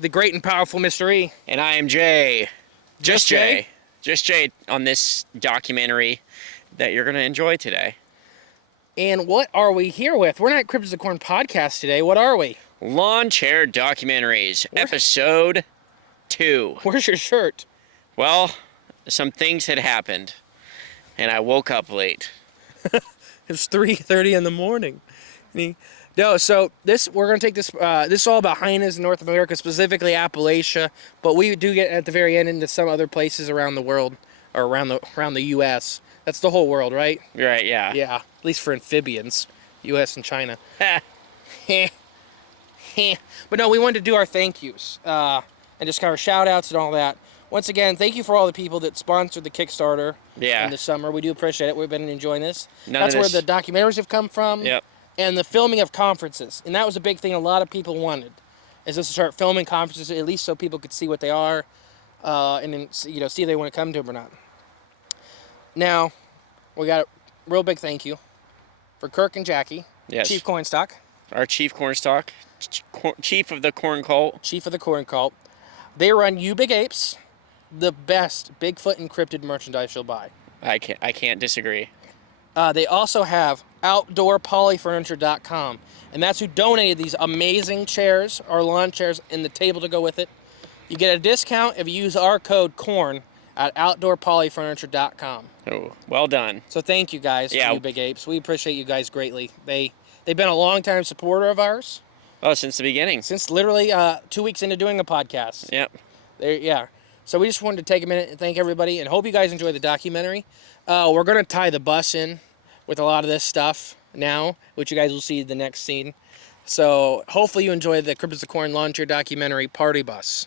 the great and powerful mystery. And I am Jay. Just Jay? Just Jay on this documentary that you're going to enjoy today. And what are we here with? We're not Cryptids of Corn podcast today. What are we? Lawn Chair Documentaries, Ep.2. Where's your shirt? Well, some things had happened, and I woke up late. It's 3:30 in the morning. No, so we're gonna take this. This is all about hyenas in North America, specifically Appalachia. But we do get at the very end into some other places around the world, or around the U.S. That's the whole world, right? Right, yeah. Yeah, at least for amphibians, U.S. and China. But no, we wanted to do our thank yous and just kind of shout outs and all that. Once again, thank you for all the people that sponsored the Kickstarter in the summer. We do appreciate it. We've been enjoying this. That's where the documentaries have come from. Yep. And the filming of conferences. And that was a big thing a lot of people wanted, is just to start filming conferences, at least so people could see what they are, and then see if they want to come to them or not. Now, we got a real big thank you for Kirk and Jackie, Chief Cornstalk. Our Chief Cornstalk, Chief of the Corn Cult. Chief of the Corn Cult. They run You Big Apes, the best Bigfoot encrypted merchandise you'll buy. I can't disagree. They also have OutdoorPolyFurniture.com, and that's who donated these amazing chairs, our lawn chairs, and the table to go with it. You get a discount if you use our code CORN at OutdoorPolyFurniture.com. Oh, well done. So thank you guys, You Big Apes. We appreciate you guys greatly. They've been a long-time supporter of ours. Oh, since the beginning. Since literally 2 weeks into doing a podcast. Yep. Yeah. So we just wanted to take a minute and thank everybody, and hope you guys enjoy the documentary. We're going to tie the bus in with a lot of this stuff now, which you guys will see in the next scene. So hopefully you enjoy the Cryptids of Corn Lawn Chair documentary, Party Bus.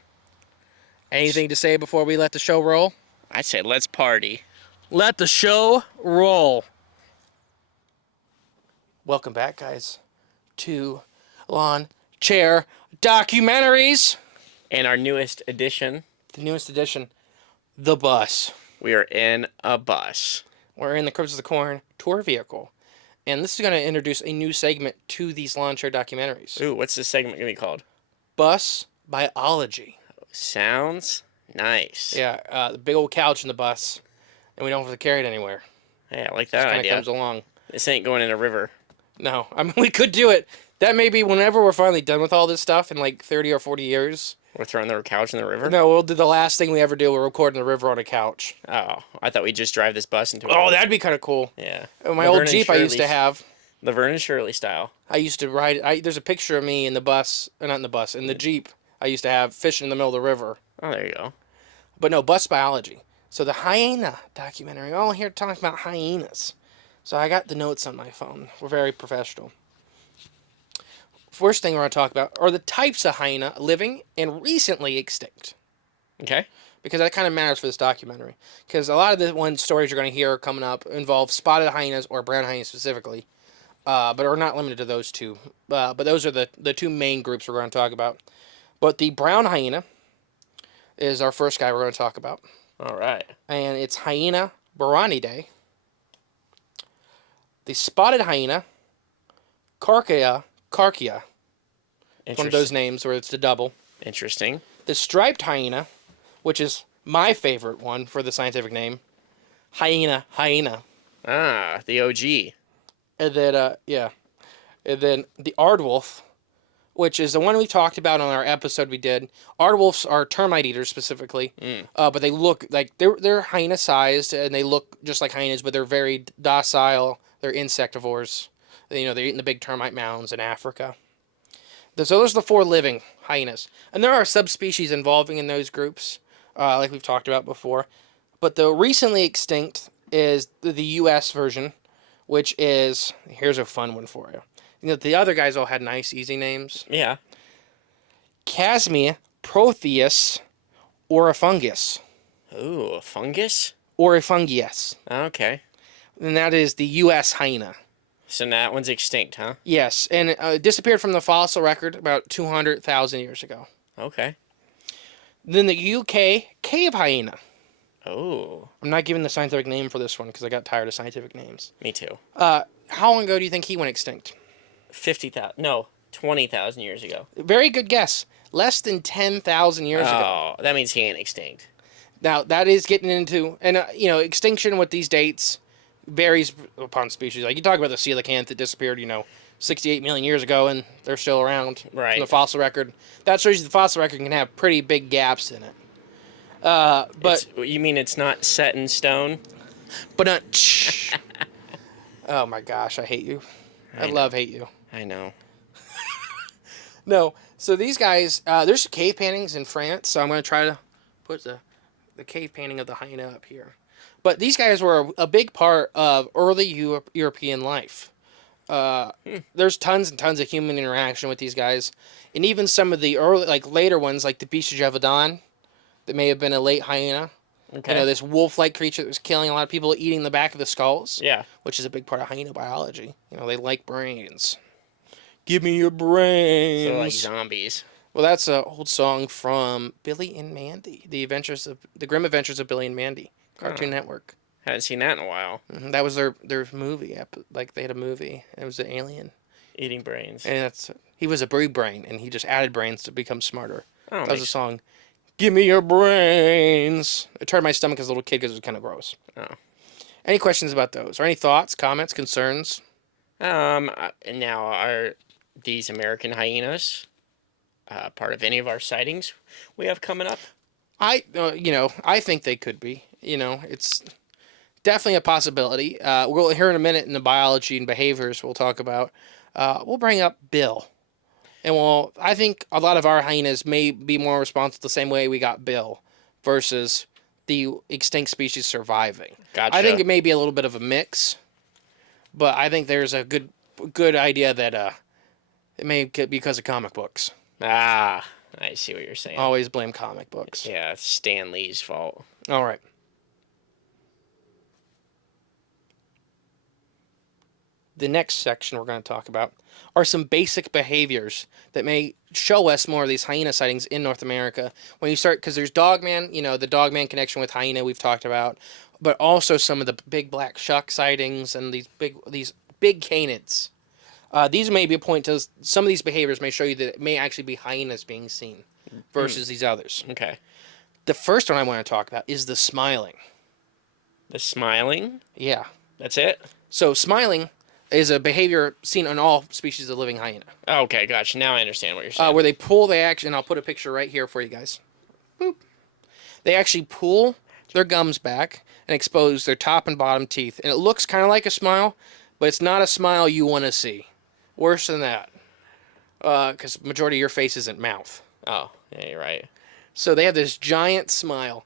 Anything to say before we let the show roll? I say let's party. Let the show roll. Welcome back, guys, to Lawn Chair Documentaries. And our newest edition. The newest edition, the bus. We are in a bus. We're in the Cryptids of the Corn tour vehicle. And this is going to introduce a new segment to these lawn chair documentaries. Ooh, what's this segment going to be called? Bus Biology. Sounds nice. Yeah, the big old couch in the bus, and we don't have to carry it anywhere. Yeah, I like that idea. Just kind of comes along. This ain't going in a river. No, I mean, we could do it. That may be whenever we're finally done with all this stuff in like 30 or 40 years. We're throwing the couch in the river? No, we'll do the last thing we ever do. We'll record in the river on a couch. Oh, I thought we'd just drive this bus into a river. That'd be kind of cool. Yeah. My old Jeep I used to have. Laverne and Shirley style. I used to ride. There's a picture of me in the bus, not in the bus, in the Jeep I used to have fishing in the middle of the river. Oh, there you go. But no, Bus Biology. So the Hyena documentary. We're all here talking about hyenas. So I got the notes on my phone. We're very professional. First thing we're going to talk about are the types of hyena living and recently extinct. Okay. Because that kind of matters for this documentary. Because a lot of the stories you're going to hear coming up involve spotted hyenas or brown hyenas specifically. But are not limited to those two. But those are the two main groups we're going to talk about. But the brown hyena is our first guy we're going to talk about. All right. And it's Hyena boranidae. The spotted hyena, Carchia. One of those names where it's the double. Interesting. The striped hyena, which is my favorite one for the scientific name, hyena. Ah, the OG. And then, And then the aardwolf, which is the one we talked about on our episode we did. Aardwolves are termite eaters specifically, but they look like they're hyena-sized, and they look just like hyenas, but they're very docile. They're insectivores. They're eating the big termite mounds in Africa. So those are the 4 living hyenas. And there are subspecies involving in those groups, like we've talked about before. But the recently extinct is the U.S. version, which is... Here's a fun one for you. The other guys all had nice, easy names. Yeah. Casmia protheus orifungus. Ooh, a fungus? Orifungus. Okay. And that is the U.S. hyena. So that one's extinct, huh? Yes, and it disappeared from the fossil record about 200,000 years ago. Okay. Then the UK cave hyena. Oh. I'm not giving the scientific name for this one because I got tired of scientific names. Me too. How long ago do you think he went extinct? 50,000. No, 20,000 years ago. Very good guess. less than 10,000 years ago. Oh, that means he ain't extinct. Now, that is getting into, and extinction with these dates varies upon species. Like, you talk about the coelacanth that disappeared, 68 million years ago, and they're still around from Right. the fossil record. That shows you the fossil record can have pretty big gaps in it. You mean it's not set in stone? But not. Oh my gosh, I hate you. I love hate you. I know. No, so these guys, there's cave paintings in France, so I'm going to try to put the cave painting of the hyena up here. But these guys were a big part of early European life. There's tons and tons of human interaction with these guys, and even some of the early, later ones, like the Beast of Gévaudan, that may have been a late hyena. Okay. This wolf-like creature that was killing a lot of people, eating the back of the skulls. Yeah. Which is a big part of hyena biology. They like brains. Give me your brains. So like zombies. Well, that's an old song from Billy and Mandy, the Grim Adventures of Billy and Mandy, Cartoon Network. Haven't seen that in a while. Mm-hmm. That was their movie. They had a movie. It was an alien Eating brains. and he was a brood brain, and he just added brains to become smarter. Oh, That was a song. Give me your brains. It turned my stomach as a little kid because it was kind of gross. Oh. Any questions about those? Or any thoughts, comments, concerns? Now, are these American hyenas part of any of our sightings we have coming up? I think they could be. It's definitely a possibility. We'll hear in a minute in the biology and behaviors we'll talk about. We'll bring up Bill. And I think a lot of our hyenas may be more responsible the same way we got Bill versus the extinct species surviving. Gotcha. I think it may be a little bit of a mix, but I think there's a good idea that it may be because of comic books. Ah, I see what you're saying. Always blame comic books. Yeah, it's Stan Lee's fault. All right. The next section we're going to talk about are some basic behaviors that may show us more of these hyena sightings in North America. When you start, because there's Dogman, the Dogman connection with hyena we've talked about, but also some of the big black shuck sightings and these big canids. These may be a point to some of these behaviors may show you that it may actually be hyenas being seen versus these others. Okay. The first one I want to talk about is the smiling. The smiling? Yeah. That's it? So smiling is a behavior seen on all species of living hyena. Okay, gotcha. Now I understand what you're saying. Where they pull, and I'll put a picture right here for you guys. Boop. They actually pull their gums back and expose their top and bottom teeth. And it looks kind of like a smile, but it's not a smile you want to see. Worse than that. Because majority of your face isn't mouth. Oh, yeah, you're right. So they have this giant smile.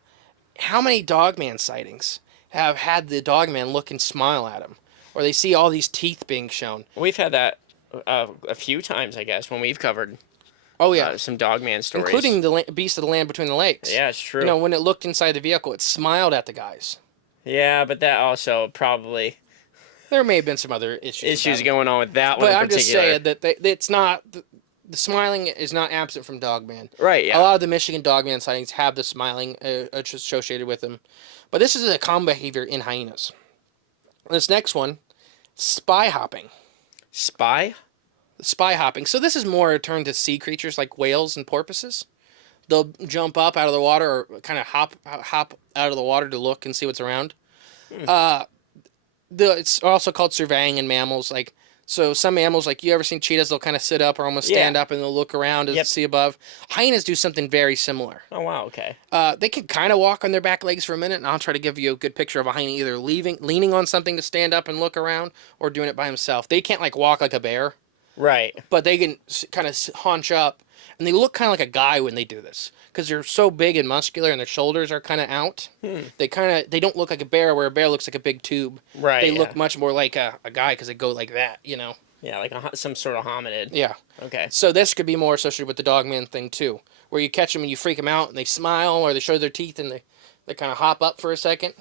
How many Dogman sightings have had the Dogman look and smile at them? Or they see all these teeth being shown. We've had that a few times, I guess, when we've covered some Dogman stories. Including the Beast of the Land Between the Lakes. Yeah, it's true. When it looked inside the vehicle, it smiled at the guys. Yeah, but that also probably... There may have been some other issues going on with that one but in I'm particular. just saying that it's not... The smiling is not absent from Dogman. Right, yeah. A lot of the Michigan Dogman sightings have the smiling associated with them. But this is a common behavior in hyenas. This next one, spy hopping. Spy? Spy hopping. So this is more turned to sea creatures like whales and porpoises. They'll jump up out of the water or kind of hop out of the water to look and see what's around. It's also called surveying in mammals. So some mammals, like you ever seen cheetahs, they'll kind of sit up or almost stand up and they'll look around to see above. Hyenas do something very similar. Oh, wow, okay. They can kind of walk on their back legs for a minute, and I'll try to give you a good picture of a hyena either leaning on something to stand up and look around or doing it by himself. They can't walk like a bear. Right. But they can kind of haunch up, and they look kind of like a guy when they do this because they're so big and muscular, and their shoulders are kind of out. They don't look like a bear, where a bear looks like a big tube. Right. They look much more like a guy because they go like that, Yeah, like some sort of hominid. Yeah. Okay. So this could be more associated with the Dogman thing too, where you catch them and you freak them out, and they smile or they show their teeth and they kind of hop up for a second,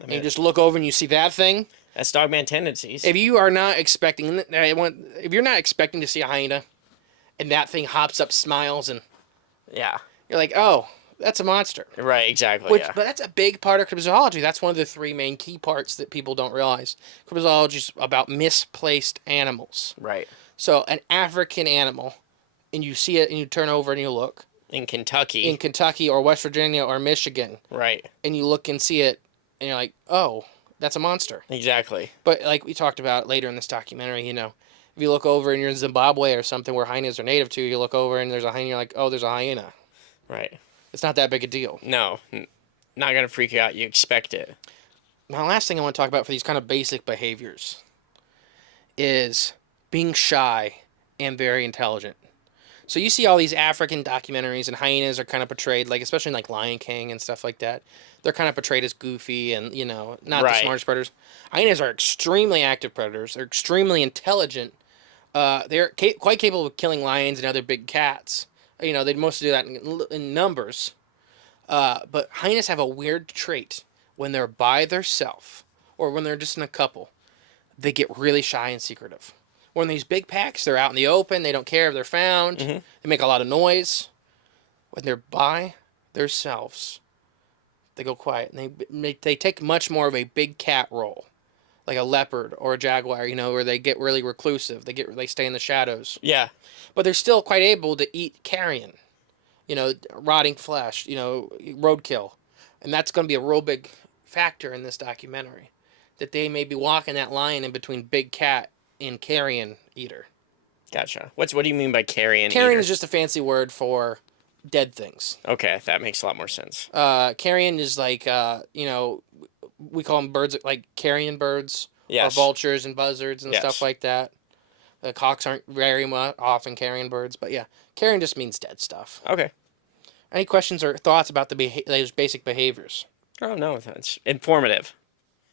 and you just look over and you see that thing. That's Dogman tendencies. If you are not expecting, if you're not expecting to see a hyena, and that thing hops up, smiles, and yeah, you're like, oh, that's a monster. Right, exactly. But that's a big part of cryptozoology. That's one of the three main key parts that people don't realize. Cryptozoology is about misplaced animals. Right. So an African animal and you see it and you turn over and you look In Kentucky. in Kentucky or West Virginia or Michigan, Right. and you look and see it, and you're like, oh, that's a monster. Exactly. But like we talked about later in this documentary, if you look over and you're in Zimbabwe or something where hyenas are native to, you look over and there's a hyena, you're like, oh, there's a hyena. Right. It's not that big a deal. No. Not going to freak you out. You expect it. Now, last thing I want to talk about for these kind of basic behaviors is being shy and very intelligent. So you see all these African documentaries, and hyenas are kind of portrayed, like especially in like Lion King and stuff like that. They're kind of portrayed as goofy and not the Right. smartest predators. Hyenas are extremely active predators. They're extremely intelligent. They're quite capable of killing lions and other big cats. They mostly do that in numbers. But hyenas have a weird trait when they're by themselves or when they're just in a couple. They get really shy and secretive. When these big packs, they're out in the open. They don't care if they're found. Mm-hmm. They make a lot of noise. When they're by themselves, they go quiet. And they take much more of a big cat role, like a leopard or a jaguar. Where they get really reclusive. They stay in the shadows. Yeah. But they're still quite able to eat carrion. Rotting flesh. Roadkill, and that's going to be a real big factor in this documentary. That they may be walking that line in between big cat and carrion eater. Gotcha. What do you mean by carrion Carrion eater? is just a fancy word for dead things. Okay, that makes a lot more sense. Carrion is like, we call them birds, like carrion birds, Yes. or vultures and buzzards and Yes. stuff like that. The cocks aren't very much often carrion birds, but yeah, carrion just means dead stuff. Okay. Any questions or thoughts about those basic behaviors? Oh, no, that's informative.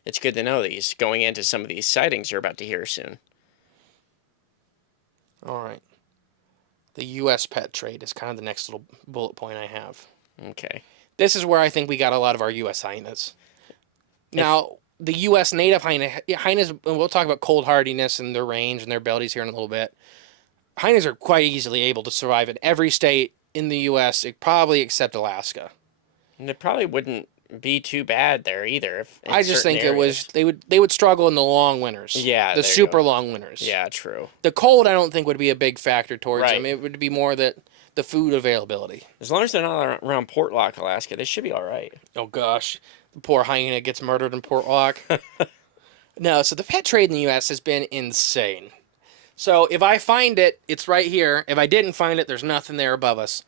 It's good to know these going into some of these sightings you're about to hear soon. All right. The U.S. pet trade is kind of the next little bullet point I have. Okay. This is where I think we got a lot of our U.S. hyenas. Now, the U.S. native hyenas, we'll talk about cold hardiness and their range and their abilities here in a little bit. Hyenas are quite easily able to survive in every state in the U.S., probably except Alaska. And it probably wouldn't be too bad there either. I just think areas. they would struggle in the long winters. Yeah, the there you super go. long winters. Yeah, true. The cold, I don't think would be a big factor towards Right. them. It would be more that the food availability. As long as they're not around Portlock, Alaska, they should be all right. Oh gosh, the poor hyena gets murdered in Portlock. No, so the pet trade in the U.S. has been insane. So if I find it, it's right here. If I didn't find it, there's nothing there above us.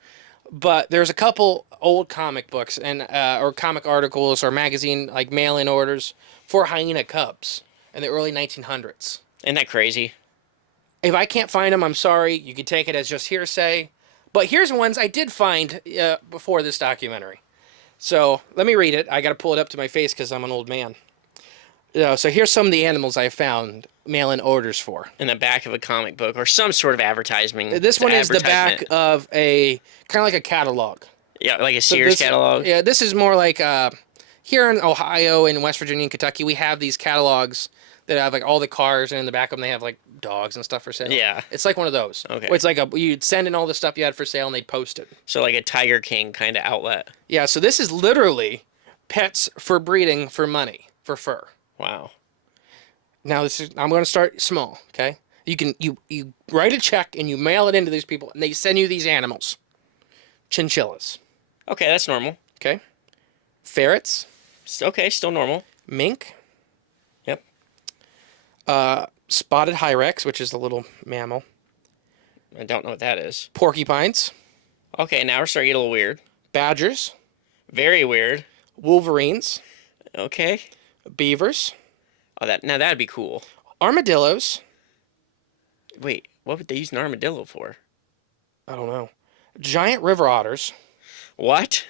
But there's a couple old comic books and or comic articles or magazine like mail-in orders for hyena cubs in the early 1900s. Isn't that crazy? If I can't find them, I'm sorry. You can take it as just hearsay. But here's ones I did find before this documentary. So let me read it. I got to pull it up to my face because I'm an old man. So here's some of the animals I found mail-in orders for. In the back of a comic book or some sort of advertisement. This one is the back of a kind of like a catalog. Yeah, like a So Sears this- catalog. Yeah, this is more like here in Ohio and West Virginia and Kentucky, we have these catalogs that have like all the cars, and in the back of them they have like dogs and stuff for sale. Yeah. It's like one of those. Okay. Where it's like you'd send in all the stuff you had for sale and they'd post it. So like a Tiger King kind of outlet. Yeah, so this is literally pets for breeding for money, for fur. Wow. Now I'm going to start small, okay? You write a check and you mail it into these people and they send you these animals. Chinchillas, Okay, that's normal. okay? Ferrets, Okay, still normal. mink, Yep. spotted hyrax, which is the little mammal, I don't know what that is. porcupines, Okay, now we're starting to get a little weird. badgers, Very weird. wolverines, Okay. beavers, Oh, that'd be cool. armadillos, Wait, what would they use an armadillo for? I don't know, giant river otters. What?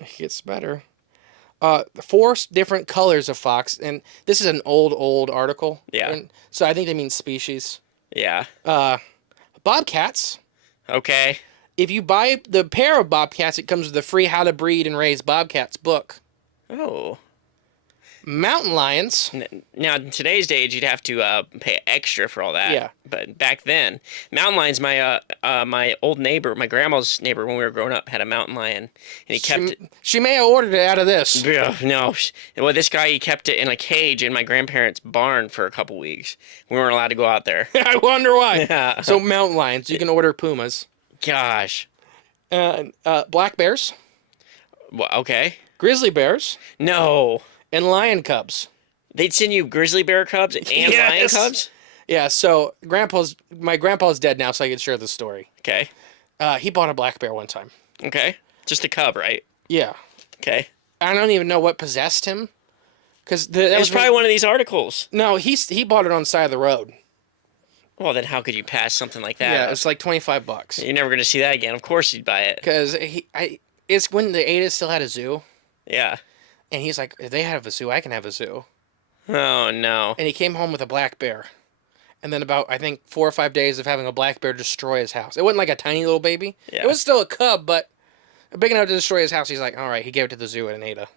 It gets better. 4 different colors of fox, and this is an old article. Yeah. And so I think they mean species. Yeah. Bobcats. Okay. If you buy the pair of bobcats, it comes with a free How to Breed and Raise Bobcats book. Oh. Mountain lions. Now, in today's age, you'd have to pay extra for all that. Yeah. But back then, mountain lions. My old neighbor, my grandma's neighbor, when we were growing up, had a mountain lion, and he kept it. She may have ordered it out of this. Yeah, no, well, this guy he kept it in a cage in my grandparents' barn for a couple weeks. We weren't allowed to go out there. I wonder why. Yeah. So mountain lions. You can order pumas. Gosh. Black bears, Well, okay. grizzly bears, No. and lion cubs. They'd send you grizzly bear cubs and lion Yes. cubs? Yeah, so my grandpa's dead now, so I can share this story. Okay. He bought a black bear one time. Okay. Just a cub, right? Yeah. Okay. I don't even know what possessed him. Because that It was was probably one of these articles. No, he bought it on the side of the road. Well, then how could you pass something like that? Yeah, it's like $25. You're never going to see that again. Of course you'd buy it. Because it's when the Ada still had a zoo, Yeah. and he's like, if they have a zoo, I can have a zoo. Oh, no. And he came home with a black bear. And then about, I think, 4 or 5 days of having a black bear destroy his house. It wasn't like a tiny little baby. Yeah. It was still a cub, but big enough to destroy his house. He's like, all right, he gave it to the zoo at Ada.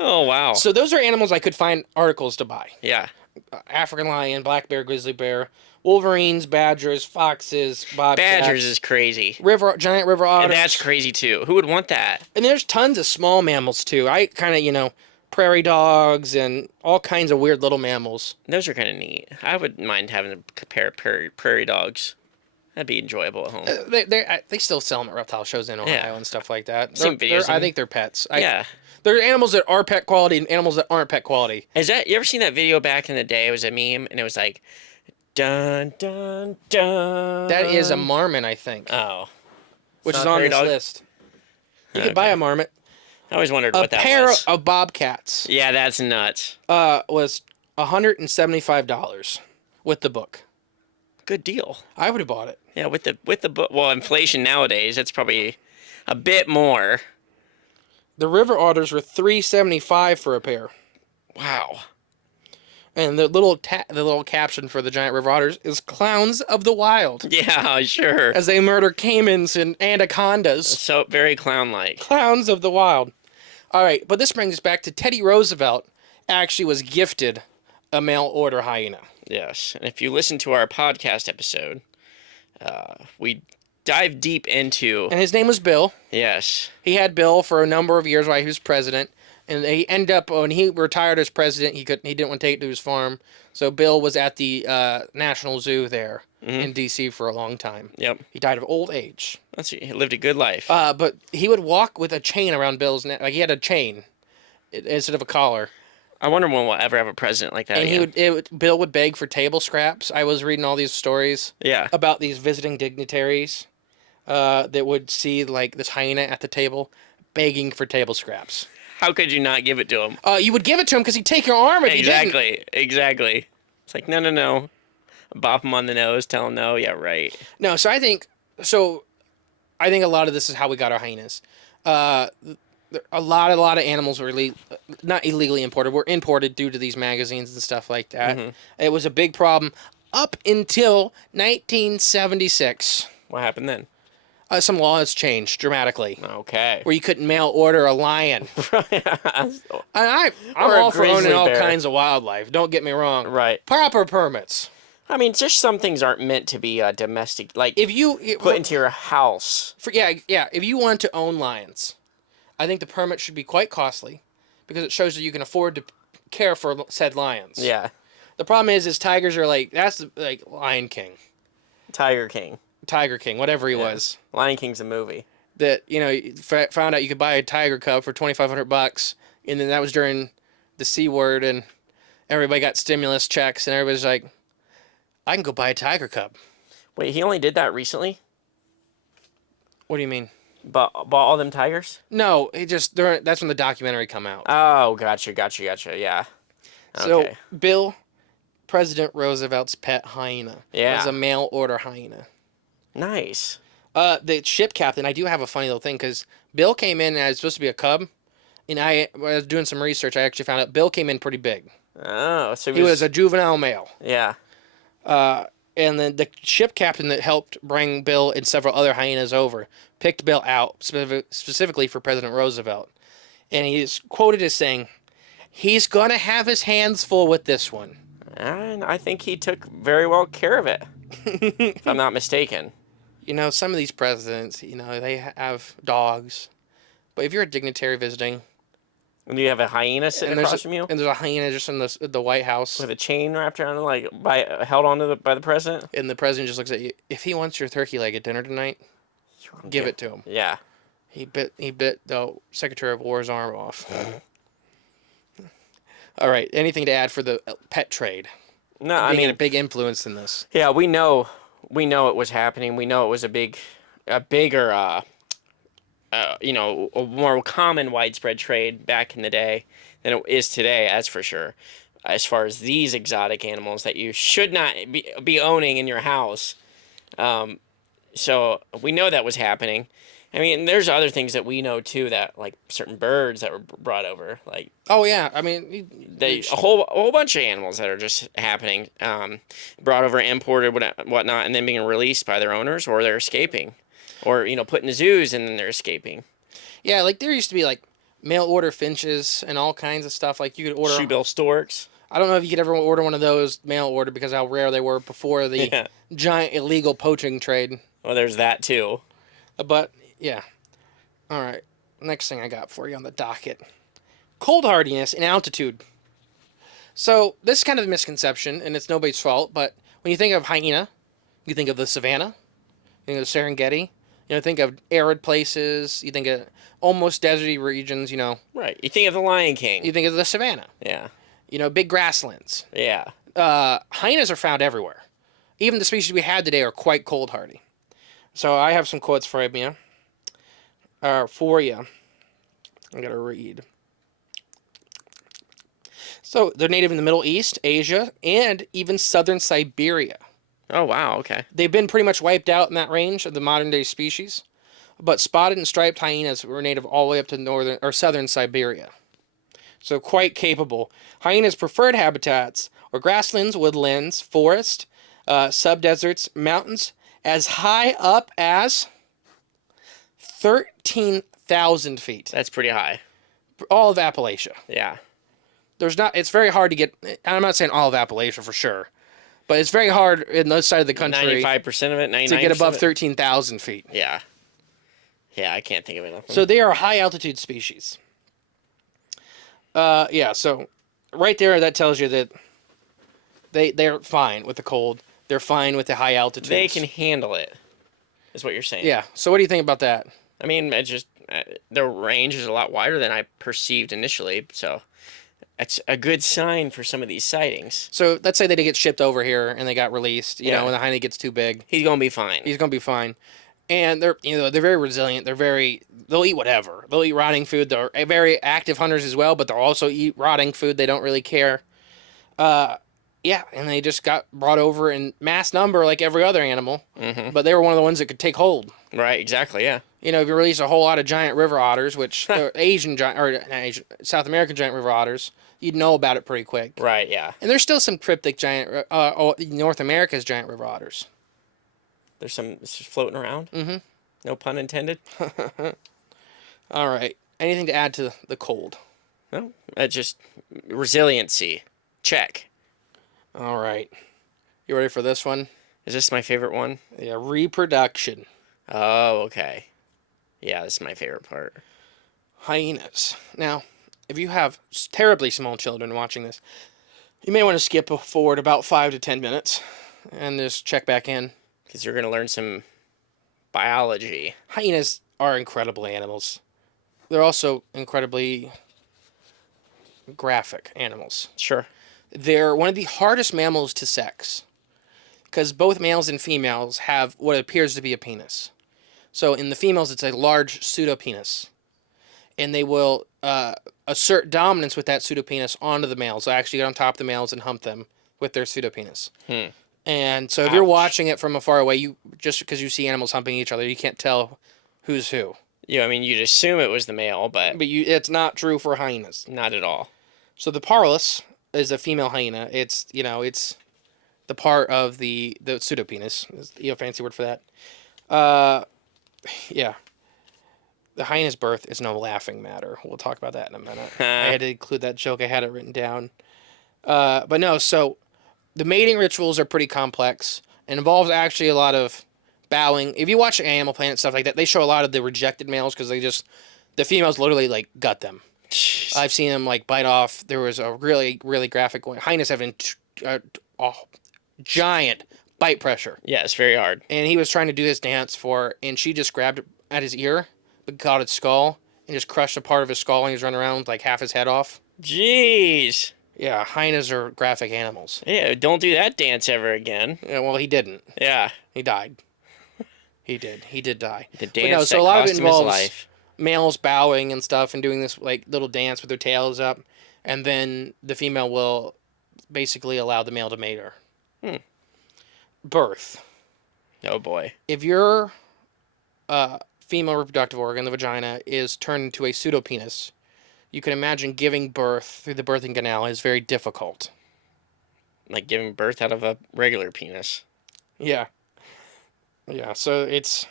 Oh, wow. So those are animals I could find articles to buy. Yeah. African lion, black bear, grizzly bear, wolverines, badgers, foxes, bobcats. Badgers is crazy. Giant river otters. And that's crazy, too. Who would want that? And there's tons of small mammals, too. I kind of, prairie dogs and all kinds of weird little mammals. Those are kind of neat. I wouldn't mind having a pair of prairie dogs. That'd be enjoyable at home. They still sell them at reptile shows in Ohio Yeah. and stuff like that. Seen videos I of think they're pets. Yeah. There are animals that are pet quality and animals that aren't pet quality. You ever seen that video back in the day? It was a meme, and it was like, dun, dun, dun. That is a marmot, I think, Oh. which is not a on prairie this dog? list. You could buy a marmot. I always wondered A what that pair was. of bobcats Yeah, that's nuts. was $175 with the book. Good deal. I would have bought it. Yeah, with the book. Well, inflation nowadays, that's probably a bit more. The river otters were $375 for a pair. Wow. And the little caption for the giant river otters is "Clowns of the Wild," Yeah, sure. as they murder caimans and anacondas. So very clown-like. Clowns of the Wild. All right, but this brings us back to Teddy Roosevelt. Actually, was gifted a mail order hyena. Yes, and if you listen to our podcast episode, we dive deep into. And his name was Bill. Yes. He had Bill for a number of years while he was president. And he ended up, when he retired as president, he didn't want to take it to his farm. So Bill was at the National Zoo there in D.C. for a long time. Yep. He died of old age. He lived a good life. But he would walk with a chain around Bill's neck. Like he had a chain instead of a collar. I wonder when we'll ever have a president like that And again. Bill would beg for table scraps. I was reading all these stories Yeah. about these visiting dignitaries that would see like this hyena at the table begging for table scraps. How could you not give it to him? You would give it to him because he'd take your arm if you didn't. Exactly. It's like, no. Bop him on the nose, tell him no. Yeah, right. No, so I think a lot of this is how we got our hyenas. A lot of animals were not illegally imported, were imported due to these magazines and stuff like that. It was a big problem up until 1976. What happened then? Some laws changed dramatically, Okay. where you couldn't mail order a lion. And I'm Or a all for owning grizzly all bear. kinds of wildlife. Don't get me wrong. Right. Proper permits. I mean, just some things aren't meant to be domestic, like If you put into your house. if you want to own lions, I think the permit should be quite costly because it shows that you can afford to care for said lions. Yeah. The problem is tigers are that's like Lion King, Tiger King. Tiger King, whatever he was. Lion King's a movie. That found out you could buy a tiger cub for $2,500, and then that was during the C word, and everybody got stimulus checks, and everybody's like, I can go buy a tiger cub. Wait, he only did that recently? What do you mean? Bought all them tigers? No, that's when the documentary come out. Oh, gotcha. Yeah. So Okay. Bill, President Roosevelt's pet hyena, Yeah. was a mail order hyena. Nice. The ship captain, I do have a funny little thing because Bill came in and I was supposed to be a cub, and I was doing some research. I actually found out Bill came in pretty big. Oh, so He was a juvenile male. Yeah. And then the ship captain that helped bring Bill and several other hyenas over picked Bill out specifically for President Roosevelt. And he is quoted as saying, He's gonna have his hands full with this one. And I think he took very well care of it, if I'm not mistaken. You know, some of these presidents, you know, they have dogs, but if you're a dignitary visiting, And you have a hyena sitting and there's across from you and there's a hyena just in the White House, with a chain wrapped around it, like held onto by the president. and the president just looks at you. If he wants your turkey leg at dinner tonight, give it to him. Yeah. He bit the Secretary of War's arm off. All right. Anything to add for the pet trade? No, I Being mean, a big influence in this. yeah, we know it was happening. We know it was a bigger, a more common widespread trade back in the day than it is today. That's for sure. As far as these exotic animals that you should not be owning in your house, so we know that was happening. I mean, there's other things that we know too, that like certain birds that were brought over, like Oh yeah. I mean, a whole bunch of animals that are just happening, brought over, imported, whatnot, and then being released by their owners, or they're escaping, or put in the zoos and then they're escaping. yeah. Like there used to be like mail order finches and all kinds of stuff. Like you could order. Shoebill storks. I don't know if you could ever order one of those mail order because how rare they were before the Yeah. giant illegal poaching trade. Well, there's that too. But yeah. All right. Next thing I got for you on the docket: cold hardiness and altitude. So this is kind of a misconception, and it's nobody's fault. But when you think of hyena, you think of the savannah, you think of the Serengeti. You know, think of arid places. You think of almost deserty regions. You know, Right. You think of the Lion King. you think of the savannah. Yeah. You know, big grasslands. Yeah. Hyenas are found everywhere. Even the species we had today are quite cold hardy. So I have some quotes for you. For you. I gotta read. So they're native in the Middle East, Asia, and even southern Siberia. Oh wow. Okay. They've been pretty much wiped out in that range of the modern day species. But spotted and striped hyenas were native all the way up to northern or southern Siberia. So quite capable. Hyenas' preferred habitats are grasslands, woodlands, forest, subdeserts, mountains, as high up as 13,000 feet. That's pretty high. All of Appalachia. Yeah. It's very hard to get, I'm not saying all of Appalachia for sure, but it's very hard in this side of the country 95% of it. 99% to get above of it? 13,000 feet. Yeah. Yeah. I can't think of anything. So they are a high altitude species. Yeah, so right there, that tells you that they're fine with the cold. They're fine with the high altitudes. They can handle it, is what you're saying. Yeah. So what do you think about that? I mean, it just their range is a lot wider than I perceived initially, so that's a good sign for some of these sightings. So let's say they get shipped over here and they got released. You know, when the hyena gets too big, He's gonna be fine. he's gonna be fine. And they're very resilient. They'll eat whatever. They'll eat rotting food. They're very active hunters as well, but they'll also eat rotting food. They don't really care. Yeah, and they just got brought over in mass number like every other animal. Mm-hmm. But they were one of the ones that could take hold. Right, exactly, yeah. You know, if you release a whole lot of giant river otters, which are Asian giant or not Asian, South American giant river otters, you'd know about it pretty quick. Right, yeah. And there's still some cryptic giant North America's giant river otters. There's some it's just floating around. Mm-hmm. No pun intended. All right. Anything to add to the cold? No, just resiliency. Check. All right. You ready for this one? Is this my favorite one? Yeah, reproduction. Oh, okay. Yeah, this is my favorite part. Hyenas. Now, if you have terribly small children watching this, you may want to skip forward about 5 to 10 minutes and just check back in. Because you're going to learn some biology. Hyenas are incredible animals. They're also incredibly graphic animals. Sure. They're one of the hardest mammals to sex because both males and females have what appears to be a penis. So in the females, it's a large pseudopenis. And they will assert dominance with that pseudopenis onto the males. They'll actually get on top of the males and hump them with their pseudopenis. And so if you're watching it from afar away, you just because you see animals humping each other, you can't tell who's who. Yeah, I mean, you'd assume it was the male, but It's not true for hyenas. not at all. So the parlus is a female hyena. It's the part of the pseudopenis. Is a fancy word for that. Yeah. the hyena's birth is no laughing matter. We'll talk about that in a minute. I Huh. had to include that joke. I had it written down. But no, so the mating rituals are pretty complex. It involves actually a lot of bowing. If you watch Animal Planet stuff like that, they show a lot of the rejected males because the females literally like gut them. Jeez. I've seen them like bite off. There was a really really graphic one. Hyenas having a giant bite pressure, Yeah, it's very hard. and he was trying to do his dance for her, and she just grabbed at his ear, but got its skull, and just crushed a part of his skull, and he was running around with like half his head off. Jeez. Yeah, hyenas are graphic animals. Yeah, don't do that dance ever again. Yeah, well, he didn't. Yeah. He died. He did. He did die. The But no, dance so that a lot of it cost him his involves life. males bowing and stuff and doing this like little dance with their tails up, and then the female will basically allow the male to mate her. Hmm. Birth. Oh boy. If your female reproductive organ, the vagina, is turned into a pseudopenis, you can imagine giving birth through the birthing canal is very difficult. Like giving birth out of a regular penis. Yeah. Yeah, so it's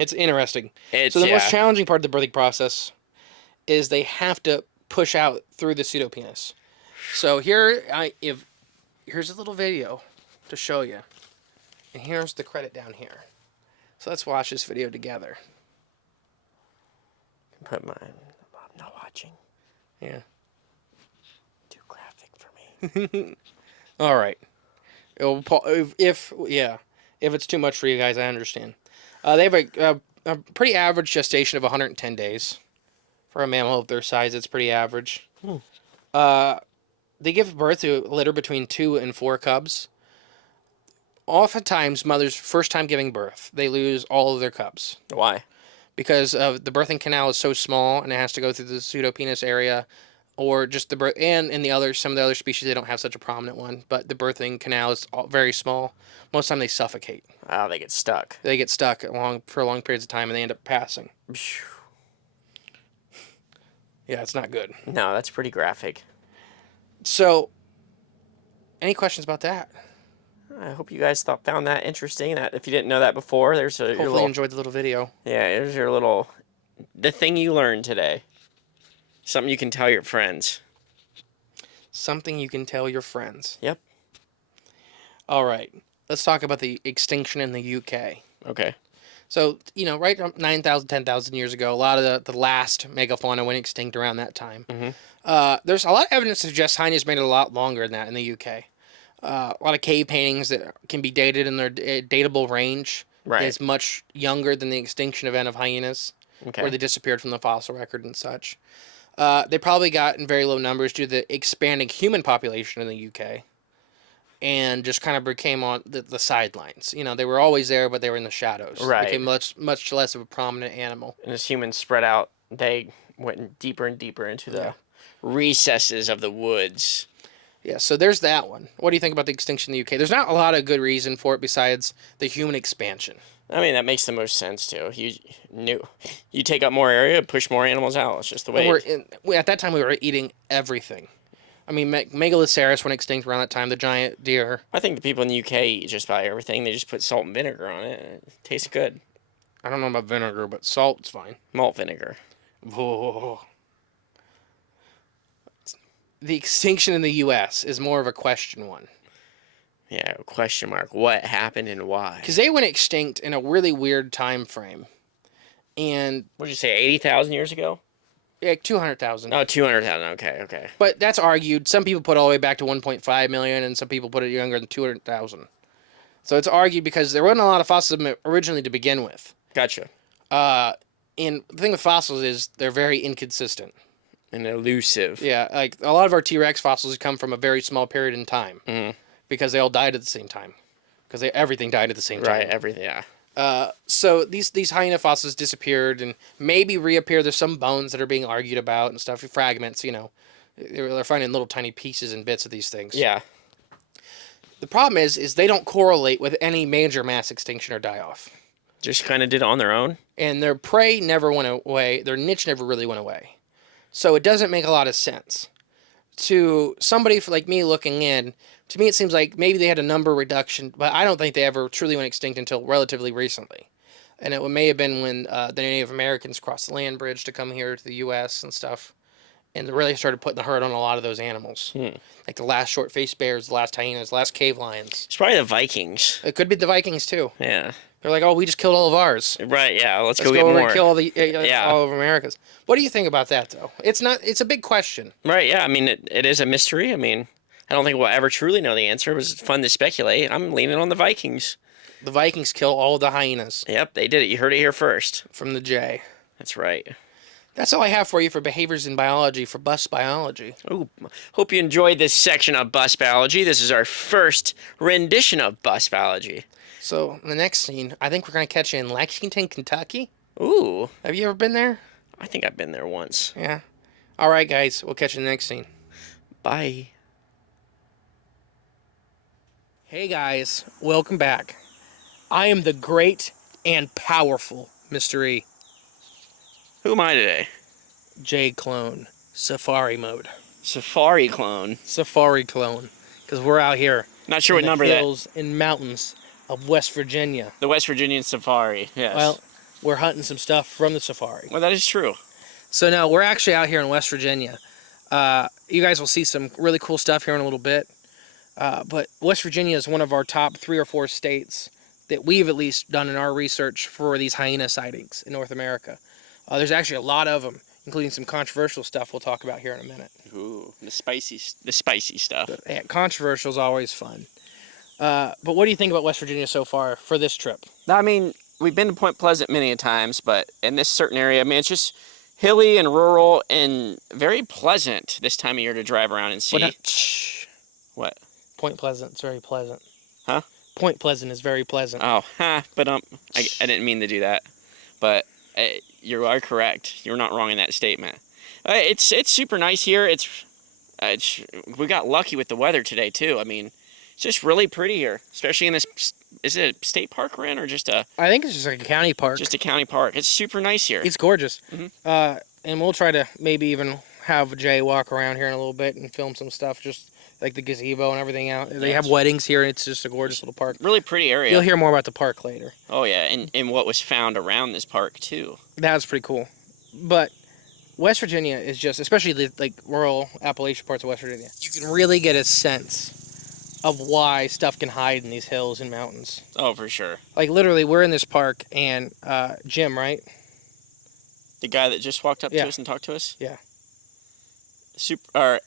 interesting. It's So the most yeah. challenging part of the birthing process is they have to push out through the pseudopenis. So here's a little video to show you, and here's the credit down here. So let's watch this video together. Put mine. I'm not watching. Yeah. Too graphic for me. All right. If it's too much for you guys, I understand. They have a pretty average gestation of 110 days for a mammal of their size. It's pretty average. They give birth to a litter between 2 and 4 cubs. Oftentimes, mothers first time giving birth, they lose all of their cubs Why? because of the birthing canal is so small and it has to go through the pseudopenis area, or just the birth. And in some of the other species, they don't have such a prominent one, but the birthing canal is very small. Most of the time, they suffocate. Oh, they get stuck. They get stuck for long periods of time, and they end up passing. Yeah, it's not good. No, that's pretty graphic. So, any questions about that? I hope you guys found that interesting. That if you didn't know that before, there's your Hopefully, you little enjoyed the little video. yeah. There's your little the thing you learned today. Something you can tell your friends. Something you can tell your friends. Yep. All right, let's talk about the extinction in the UK. Okay. So, right around 9,000, 10,000 years ago, a lot of the last megafauna went extinct around that time. There's a lot of evidence to suggest hyenas made it a lot longer than that in the UK. A lot of cave paintings that can be dated in their datable range Right. is much younger than the extinction event of hyenas, Okay. where they disappeared from the fossil record and such. They probably got in very low numbers due to the expanding human population in the UK, and just kind of became on the sidelines. They were always there, but they were in the shadows. Right. Became much less of a prominent animal. And as humans spread out, they went deeper and deeper into the Yeah. recesses of the woods. Yeah, so there's that one. What do you think about the extinction in the UK? There's not a lot of good reason for it besides the human expansion. I mean, that makes the most sense too. You take up more area, push more animals out. It's just the way. At that time, we were eating everything. I mean, Megaloceros went extinct around that time, the giant deer. I think the people in the UK eat just about everything. They just put salt and vinegar on it. And it tastes good. I don't know about vinegar, but salt's fine. Malt vinegar. Whoa. The extinction in the U.S. is more of a question one. Yeah, question mark. What happened and why? Because they went extinct in a really weird time frame. And What did you say, 80,000 years ago? like 200,000. Oh, 200,000. Okay. But that's argued. Some people put it all the way back to 1.5 million, and some people put it younger than 200,000. So it's argued because there wasn't a lot of fossils originally to begin with. Gotcha. And the thing with fossils is they're very inconsistent. And elusive. Yeah, like a lot of our T-Rex fossils come from a very small period in time because they all died at the same time. Because everything died at the same time. Right, everything, yeah. So these hyena fossils disappeared and maybe reappear. There's some bones that are being argued about and stuff, fragments. They're finding little tiny pieces and bits of these things. Yeah. The problem is they don't correlate with any major mass extinction or die off. Just kind of did it on their own. And their prey never went away. Their niche never really went away. So it doesn't make a lot of sense. To somebody like me looking in, to me it seems like maybe they had a number reduction, but I don't think they ever truly went extinct until relatively recently. and it may have been when the Native Americans crossed the land bridge to come here to the U.S. and stuff, and they really started putting the hurt on a lot of those animals, like the last short-faced bears, the last hyenas, the last cave lions. It's probably the Vikings. It could be the Vikings too. Yeah. They're like, oh, we just killed all of ours. Right. Yeah. Let's Let's go get over more. and kill all the Yeah. all of America's. What do you think about that, though? It's not. It's a big question. Right. Yeah. I mean, it is a mystery. I mean, I don't think we'll ever truly know the answer. It was fun to speculate. I'm leaning on the Vikings. The Vikings kill all the hyenas Yep, they did it. You heard it here first. from the J. That's right. That's all I have for you for behaviors in biology for bus biology. Oh, hope you enjoyed this section of bus biology. This is our first rendition of bus biology. So the next scene, I think we're gonna catch you in Lexington, Kentucky. Ooh, Have you ever been there? I think I've been there once. Yeah. All right, guys. We'll catch you in the next scene. Bye. Hey guys, welcome back. I am the great and powerful Mr. E. Who am I today? J Clone. Safari mode. Safari clone. Safari clone. Because we're out here. Not sure what in number the that. hills and mountains of West Virginia. The West Virginian safari. Yes. Well, we're hunting some stuff from the safari. Well, that is true. So now we're actually out here in West Virginia. You guys will see some really cool stuff here in a little bit. But West Virginia is one of our top 3 or 4 states that we've at least done in our research for these hyena sightings in North America. There's actually a lot of them, including some controversial stuff we'll talk about here in a minute. Ooh, the spicy stuff. But, yeah, controversial is always fun. But what do you think about West Virginia so far for this trip? I mean, we've been to Point Pleasant many a times, but in this certain area, I mean, it's just hilly and rural and very pleasant this time of year to drive around and see. What? Point Pleasant is very pleasant. Huh? Point Pleasant is very pleasant. Oh, but I didn't mean to do that, but you are correct. You're not wrong in that statement. It's super nice here. We got lucky with the weather today too. I mean, it's just really pretty here, especially in this. Is it a state park we're in, or just a? I think it's just like a county park. Just a county park. It's super nice here. It's gorgeous. Mm-hmm. And we'll try to maybe even have Jay walk around here in a little bit and film some stuff, just like the gazebo and everything out. They have weddings here, and it's just a gorgeous little park. Really pretty area. You'll hear more about the park later. Oh yeah, and what was found around this park too. That's pretty cool. But West Virginia is just, especially the like rural Appalachian parts of West Virginia, you can really get a sense of why stuff can hide in these hills and mountains. Oh, for sure. Like literally, we're in this park, and Jim, right? The guy that just walked up to us and talked to us? Yeah.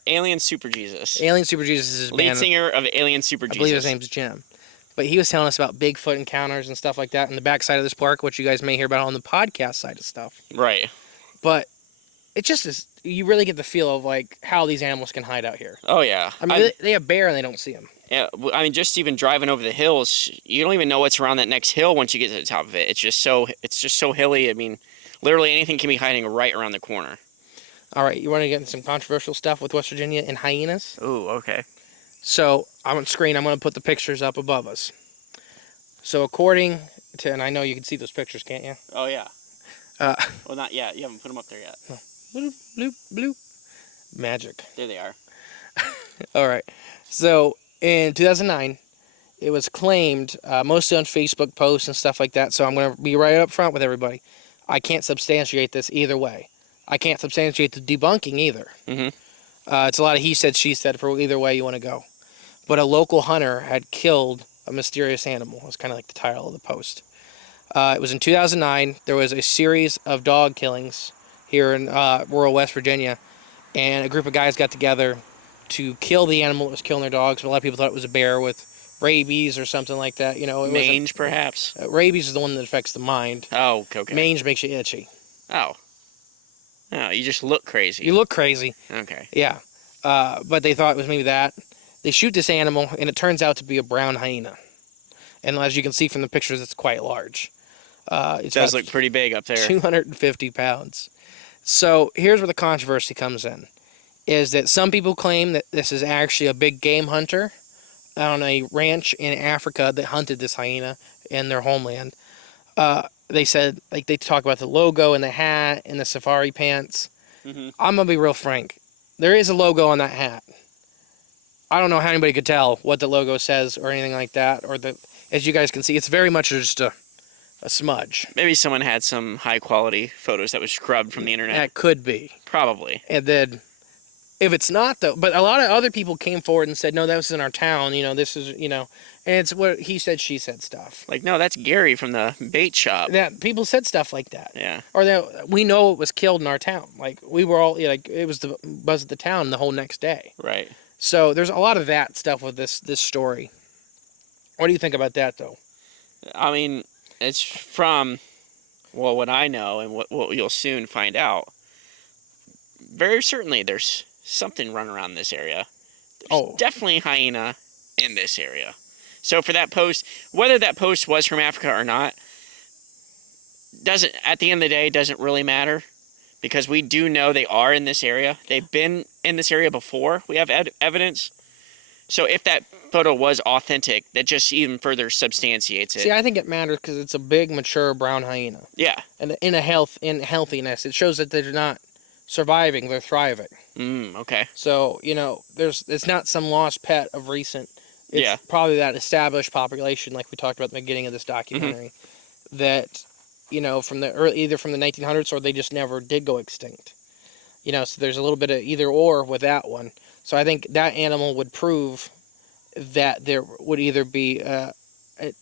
Alien Super Jesus. Alien Super Jesus is his Lead band. singer of Alien Super Jesus. I believe his name's Jim. But he was telling us about Bigfoot encounters and stuff like that in the backside of this park, which you guys may hear about on the podcast side of stuff. Right. But it just is, you really get the feel of like how these animals can hide out here. Oh, yeah. I mean, they have bear and they don't see them. Yeah, I mean, just even driving over the hills, you don't even know what's around that next hill once you get to the top of it. It's just so hilly. I mean, literally anything can be hiding right around the corner. All right, you want to get into some controversial stuff with West Virginia and hyenas? Ooh, okay. So on screen, I'm going to put the pictures up above us. So according to, and I know you can see those pictures, can't you? Oh, yeah. Well, not yet. You haven't put them up there yet. Bloop, bloop, bloop. Magic. There they are. All right. So in 2009, it was claimed, mostly on Facebook posts and stuff like that. So I'm going to be right up front with everybody. I can't substantiate this either way. I can't substantiate the debunking either. Mm-hmm. It's a lot of he said, she said for either way you want to go. But a local hunter had killed a mysterious animal. It was kind of like the title of the post. It was in 2009. There was a series of dog killings here in rural West Virginia. And a group of guys got together to kill the animal that was killing their dogs. But a lot of people thought it was a bear with rabies or something like that. You know, Mange, perhaps? Rabies is the one that affects the mind. Oh, okay. Mange makes you itchy. Oh. Oh, you just look crazy. You look crazy. Okay. Yeah. But they thought it was maybe that. They shoot this animal, and it turns out to be a brown hyena. And as you can see from the pictures, it's quite large. It does look pretty big up there. 250 pounds. So here's where the controversy comes in, is that some people claim that this is actually a big game hunter on a ranch in Africa that hunted this hyena in their homeland. They said, like, they talk about the logo and the hat and the safari pants. Mm-hmm. I'm going to be real frank. There is a logo on that hat. I don't know how anybody could tell what the logo says or anything like that. Or as you guys can see, it's very much just a a smudge. Maybe someone had some high quality photos that was scrubbed from the internet. That could be. Probably. And then, if it's not though, but a lot of other people came forward and said, no, that was in our town. This is, and it's what he said, she said stuff. Like, no, that's Gary from the bait shop. That people said stuff like that. Yeah. Or that we know it was killed in our town. Like we were all like it was the buzz of the town the whole next day. Right. So there's a lot of that stuff with this story. What do you think about that though? I mean, it's from, well, what I know and what you'll soon find out. Very certainly there's something running around this area. There's definitely hyena in this area. So for that post, whether that post was from Africa or not, at the end of the day, doesn't really matter, because we do know they are in this area. They've been in this area before. We have evidence. So if that photo was authentic, that just even further substantiates it. See, I think it matters because it's a big, mature brown hyena. Yeah. And in healthiness, it shows that they're not surviving; they're thriving. Okay. So it's not some lost pet of recent. It's probably that established population, like we talked about at the beginning of this documentary, that from either from the 1900s or they just never did go extinct. So there's a little bit of either or with that one. So I think that animal would prove that there would either be there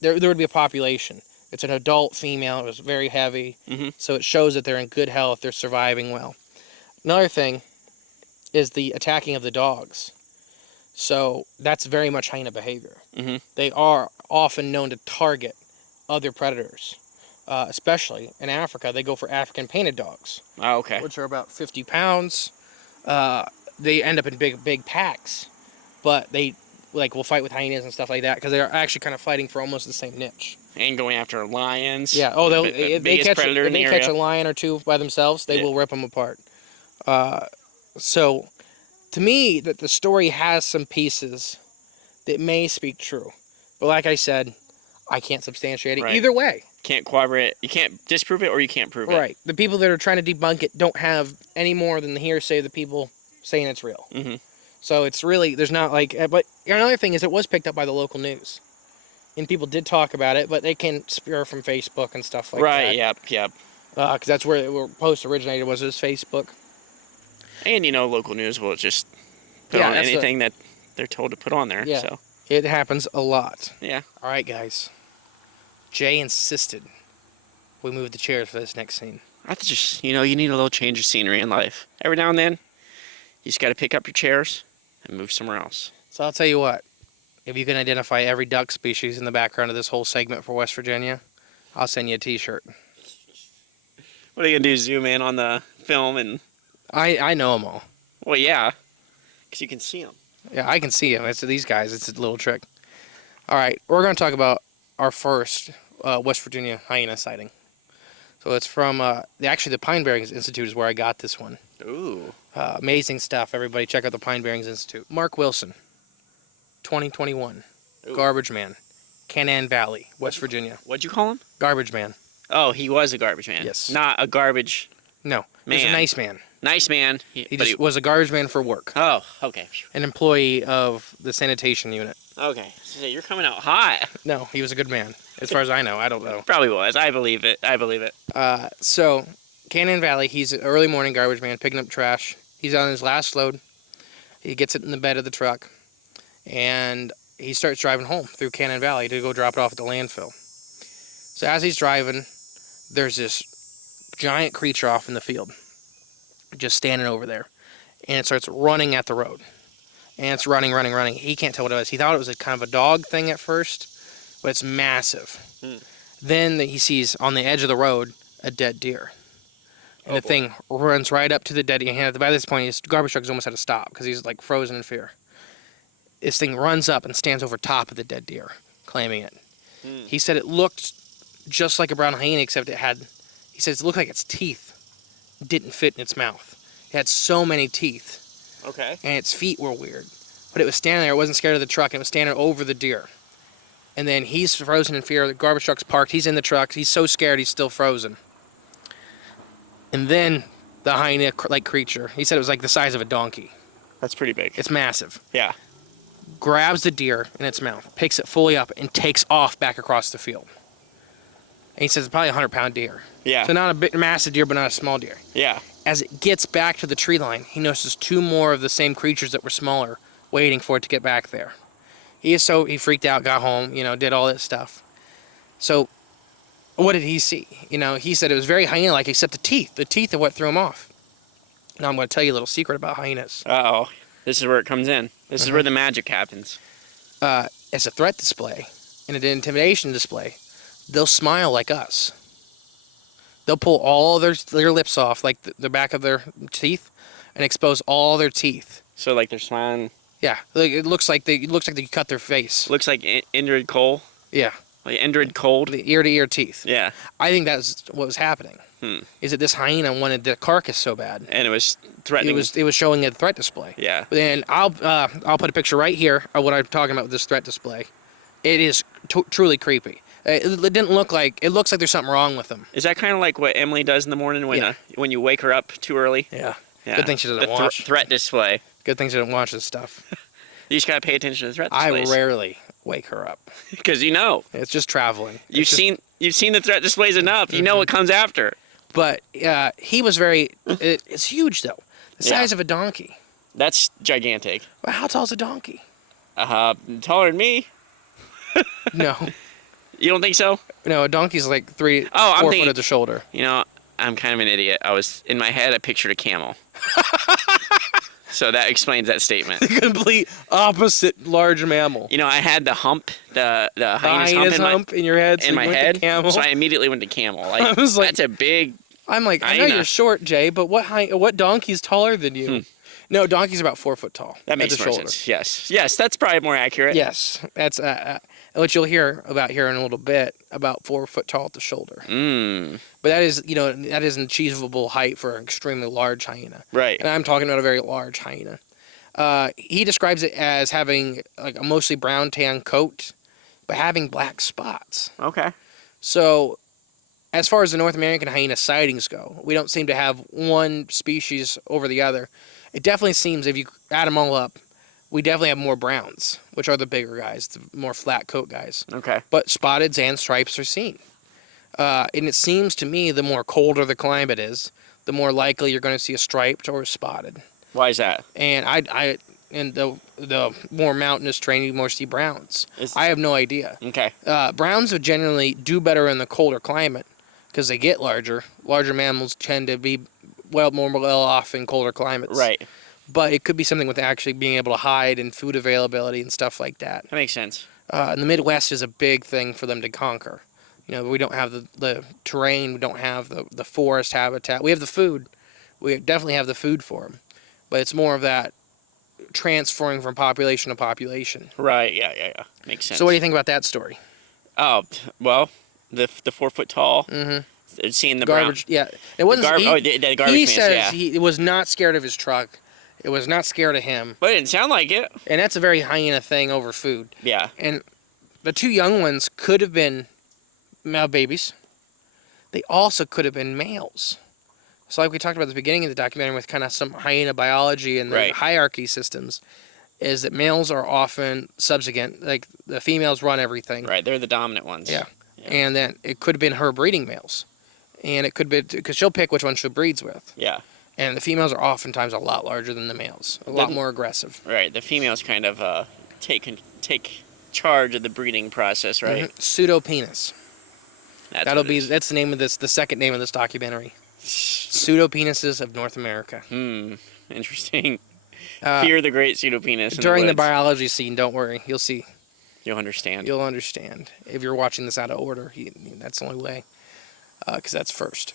would be a population. It's an adult female. It was very heavy, so it shows that they're in good health. They're surviving well. Another thing is the attacking of the dogs. So that's very much hyena behavior. They are often known to target other predators, especially in Africa. They go for African painted dogs. Oh, okay. Which are about 50 pounds. They end up in big packs, but they will fight with hyenas and stuff like that because they're actually kind of fighting for almost the same niche. And going after lions. Yeah. Oh, they catch a lion or two by themselves, they will rip them apart. So, to me, that the story has some pieces that may speak true, but like I said, I can't substantiate it either way. Can't corroborate. You can't disprove it, or you can't prove it. Right. The people that are trying to debunk it don't have any more than the hearsay of the people saying it's real. So it's really, there's not but another thing is it was picked up by the local news. And people did talk about it, but they can spear from Facebook and stuff like that. Right, yep. Because that's where the post originated, was Facebook. And, local news will just put on anything that they're told to put on there. Yeah, so. It happens a lot. Yeah. All right, guys. Jay insisted we move the chairs for this next scene. I just, you need a little change of scenery in life. Every now and then, you just got to pick up your chairs and move somewhere else. So I'll tell you what. If you can identify every duck species in the background of this whole segment for West Virginia, I'll send you a t-shirt. What are you going to do, zoom in on the film and... I know them all. Well, yeah, because you can see them. Yeah, I can see them. It's these guys. It's a little trick. All right, we're going to talk about our first West Virginia hyena sighting. So it's from, the Pine Barrens Institute is where I got this one. Ooh. Amazing stuff, everybody. Check out the Pine Barrens Institute. Mark Wilson, 2021. Ooh. Garbage Man, Canaan Valley, West Virginia. What'd you call him? Garbage Man. Oh, he was a garbage man. Yes. Not a garbage No, man. He's a nice man. Nice man. He was a garbage man for work. Oh, okay. An employee of the sanitation unit. Okay. So you're coming out hot. No, he was a good man. As far as I know. I don't know. Probably was. I believe it. So, Canaan Valley, he's an early morning garbage man picking up trash. He's on his last load. He gets it in the bed of the truck. And he starts driving home through Canaan Valley to go drop it off at the landfill. So as he's driving, there's this giant creature off in the field. Just standing over there. And it starts running at the road. And it's running. He can't tell what it was. He thought it was a kind of a dog thing at first, but it's massive. Then he sees on the edge of the road a dead deer. And the thing runs right up to the dead deer. And by this point, his garbage truck is almost at a stop because he's frozen in fear. This thing runs up and stands over top of the dead deer, claiming it. He said it looked just like a brown hyena, except he says it looked like its teeth didn't fit in its mouth. It had so many teeth. Okay. And its feet were weird. But it was standing there. It wasn't scared of the truck. And it was standing over the deer. And then he's frozen in fear. The garbage truck's parked. He's in the truck. He's so scared he's still frozen. And then the hyena-like creature, he said it was like the size of a donkey. That's pretty big. It's massive. Yeah. Grabs the deer in its mouth, picks it fully up, and takes off back across the field. And he says it's probably a 100-pound deer. Yeah. So not a big, massive deer, but not a small deer. Yeah. As it gets back to the tree line, he notices 2 more of the same creatures that were smaller, waiting for it to get back there. He freaked out, got home, did all this stuff. So, what did he see? He said it was very hyena-like, except the teeth. The teeth are what threw him off. Now I'm going to tell you a little secret about hyenas. Uh-oh. This is where it comes in. This is where the magic happens. As a threat display and an intimidation display, they'll smile like us. They'll pull all their lips off, like the back of their teeth, and expose all their teeth. So like they're smiling. Yeah, it looks like they cut their face. Looks like Indrid Cole. Yeah. Like Indrid Cold. The ear-to-ear teeth. Yeah. I think that's what was happening. Is that this hyena wanted the carcass so bad, and it was threatening. It was showing a threat display. Yeah. And I'll put a picture right here of what I'm talking about with this threat display. It is truly creepy. It didn't look like it looks like there's something wrong with them. Is that kind of like what Emily does in the morning when you wake her up too early? Yeah. Yeah. Good thing she doesn't the watch. Threat display. Good thing she doesn't watch this stuff. You just gotta pay attention to the threat displays. I rarely wake her up because it's just traveling. You've seen the threat displays enough. You know what comes after. But he was it's huge though, the size of a donkey. That's gigantic. Well, how tall is a donkey? Taller than me. No. You don't think so? No, a donkey's like 4 foot at the shoulder. I'm kind of an idiot. In my head, I pictured a camel. So that explains that statement. The complete opposite large mammal. I had the hump, the hyena's hump in your head. So in my head. Camel. So I immediately went to camel. I was like, that's a big. I'm like, hyena. I know you're short, Jay, but what donkey's taller than you? No, donkey's about 4 foot tall. That makes more sense. Yes, that's probably more accurate. Yes, that's what you'll hear about here in a little bit, about 4 foot tall at the shoulder. But that is an achievable height for an extremely large hyena. Right. And I'm talking about a very large hyena. He describes it as having like a mostly brown tan coat, but having black spots. Okay. So, as far as the North American hyena sightings go, we don't seem to have one species over the other. It definitely seems, if you add them all up, we definitely have more browns, which are the bigger guys, the more flat coat guys. Okay. But spotteds and stripes are seen. And it seems to me the more colder the climate is, the more likely you're going to see a striped or a spotted. Why is that? And and the more mountainous terrain, you more see browns. I have no idea. Okay. Browns would generally do better in the colder climate because they get larger. Larger mammals tend to be more well off in colder climates. Right. But it could be something with actually being able to hide and food availability and stuff like that. That makes sense. And the Midwest is a big thing for them to conquer. We don't have the terrain. We don't have the forest habitat. We have the food. We definitely have the food for them. But it's more of that transferring from population to population. Right, yeah. Makes sense. So what do you think about that story? Oh, well, the 4 foot tall. Mm-hmm. Seeing the garbage. Brown. Yeah, it wasn't. The garbage. He says he was not scared of his truck. It was not scared of him. But it didn't sound like it. And that's a very hyena thing over food. Yeah. And the 2 young ones could have been babies. They also could have been males. So like we talked about at the beginning of the documentary with kind of some hyena biology and the hierarchy systems, is that males are often subservient. Like the females run everything. Right, they're the dominant ones. Yeah. And then it could have been her breeding males. And it could be, because she'll pick which one she breeds with. Yeah. And the females are oftentimes a lot larger than the males. A lot more aggressive. Right, the females kind of take charge of the breeding process, right? Mm-hmm. Pseudopenis. That's the name of the second name of this documentary. Pseudopenises of North America. Interesting. Fear the great pseudopenis. During the biology scene, don't worry. You'll see. You'll understand. You'll understand. If you're watching this out of order, that's the only way. Because that's first.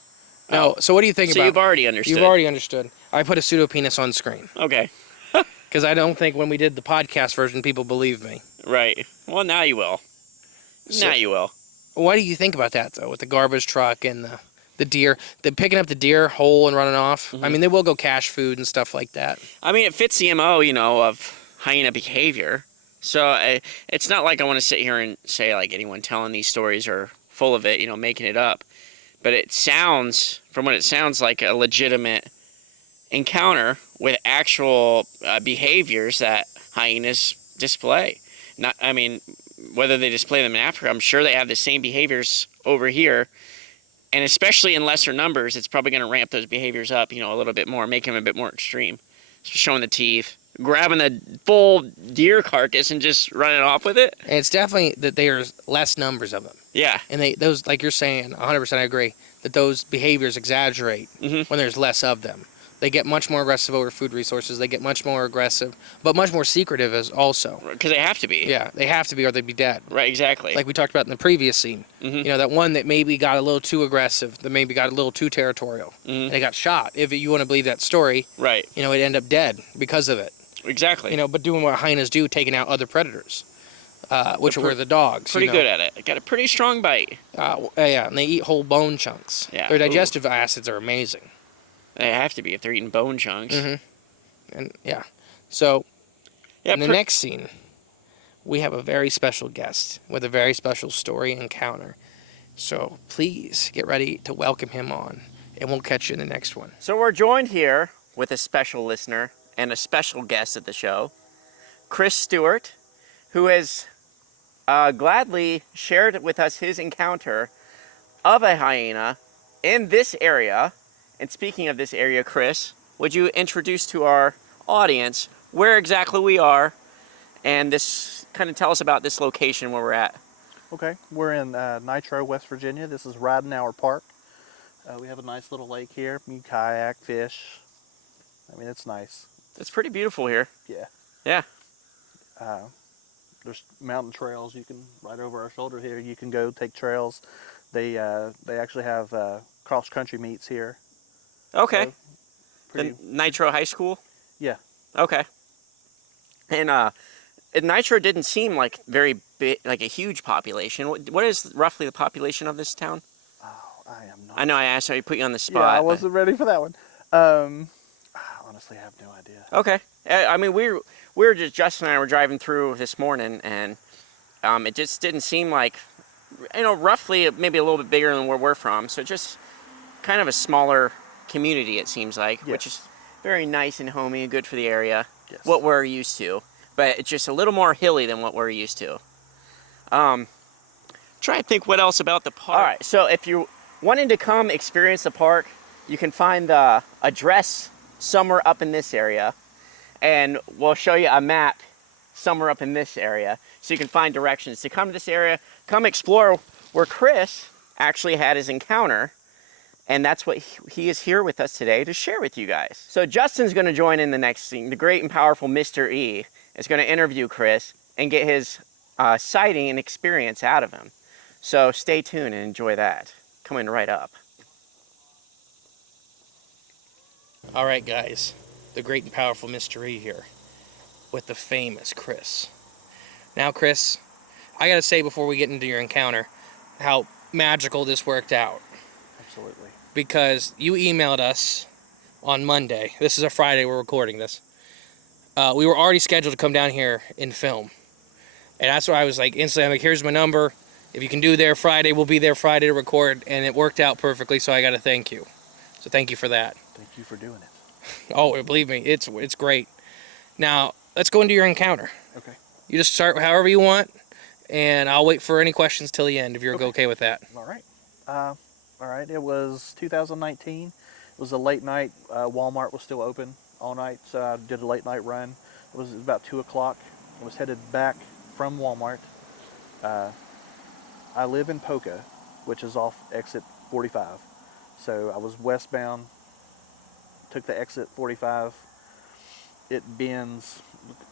No, so what do you think about... So you've already understood. You've already understood. I put a pseudopenis on screen. Okay. Because I don't think when we did the podcast version, people believed me. Right. Well, now you will. Now you will. What do you think about that, though, with the garbage truck and the deer? The picking up the deer whole and running off? Mm-hmm. I mean, they will go cache food and stuff like that. I mean, it fits the MO, of hyena behavior. So it's not like I want to sit here and say, like, anyone telling these stories are full of it, making it up. But it sounds, from what it sounds like, a legitimate encounter with actual behaviors that hyenas display. Whether they display them in Africa, I'm sure they have the same behaviors over here. And especially in lesser numbers, it's probably going to ramp those behaviors up, a little bit more, make them a bit more extreme. Showing the teeth, grabbing the full deer carcass and just running off with it. And it's definitely that there's less numbers of them. Yeah. And those, like you're saying, 100% I agree, that those behaviors exaggerate when there's less of them. They get much more aggressive over food resources. They get much more aggressive, but much more secretive as also. Because they have to be. Yeah, they have to be or they'd be dead. Right, exactly. Like we talked about in the previous scene. That one that maybe got a little too aggressive, that maybe got a little too territorial, and it got shot. If you want to believe that story, right. It ended up dead because of it. Exactly. But doing what hyenas do, taking out other predators, which were the dogs. Pretty good at it. Got a pretty strong bite. Yeah, and they eat whole bone chunks. Yeah. Their digestive acids are amazing. They have to be if they're eating bone chunks. And yeah, so in the next scene, we have a very special guest with a very special story encounter. So please get ready to welcome him on, and we'll catch you in the next one. So we're joined here with a special listener and a special guest at the show, Chris Stewart, who has gladly shared with us his encounter of a hyena in this area. And speaking of this area, Chris, would you introduce to our audience where exactly we are and this kind of tell us about this location where we're at? Okay, we're in Nitro, West Virginia. This is Ridenhour Park. We have a nice little lake here. You can kayak, fish. I mean, it's nice. It's pretty beautiful here. Yeah. Yeah. There's mountain trails you can right over our shoulder here. You can go take trails. They actually have cross-country meets here. Okay. So, pretty, The Nitro High School? yeah. Okay. And Nitro didn't seem like very big, like a huge population. What is roughly the population of this town? Oh, I am not. I know I asked, I put you on the spot. Yeah, I wasn't ready for that one. I honestly have no idea. Okay. I mean, we were just, Justin and I were driving through this morning, and it just didn't seem like, roughly maybe a little bit bigger than where we're from. So just kind of a smaller community, it seems like, Yes. which is very nice and homey and good for the area. Yes. What we're used to. But it's just a little more hilly than what we're used to. Try to think what else about the park. All right, so if you're wanting to come experience the park, you can find the address somewhere up in this area. And we'll show you a map somewhere up in this area. So you can find directions to come to this area, come explore where Chris actually had his encounter. And that's what he is here with us today to share with you guys. So Justin's gonna join in the next scene. The great and powerful Mr. E is gonna interview Chris and get his sighting and experience out of him. So stay tuned and enjoy that. Coming right up. All right, guys, the great and powerful mystery here with the famous Chris. Now, Chris, I gotta say before we get into your encounter, how magical this worked out. Absolutely. Because you emailed us on Monday. This is a Friday, we're recording this. We were already scheduled to come down here and film. And that's why I was like, instantly, I'm like, here's my number. If you can do there Friday, we'll be there Friday to record. And it worked out perfectly, so I got to thank you. So thank you for that. Thank you for doing it. Oh, believe me, it's great. Now, let's go into your encounter. Okay. You just start however you want, and I'll wait for any questions till the end if you're okay with that. All right. All right. It was 2019. It was a late night. Walmart was still open all night, so I did a late night run. It was about 2 o'clock. I was headed back from Walmart. I live in Poca, which is off exit 45. So I was westbound, took the exit 45. It bends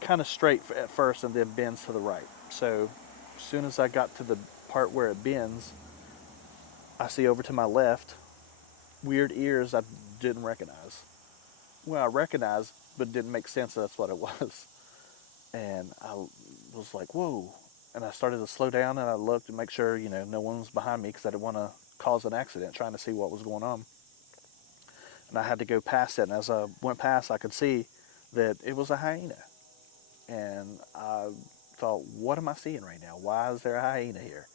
kind of straight at first and then bends to the right. So as soon as I got to the part where it bends, I see over to my left weird ears I didn't recognize. Well, I recognized, but didn't make sense that's what it was. And I was like, whoa. And I started to slow down and I looked to make sure, no one was behind me because I didn't want to cause an accident trying to see what was going on. And I had to go past it. And as I went past, I could see that it was a hyena. And I thought, what am I seeing right now? Why is there a hyena here?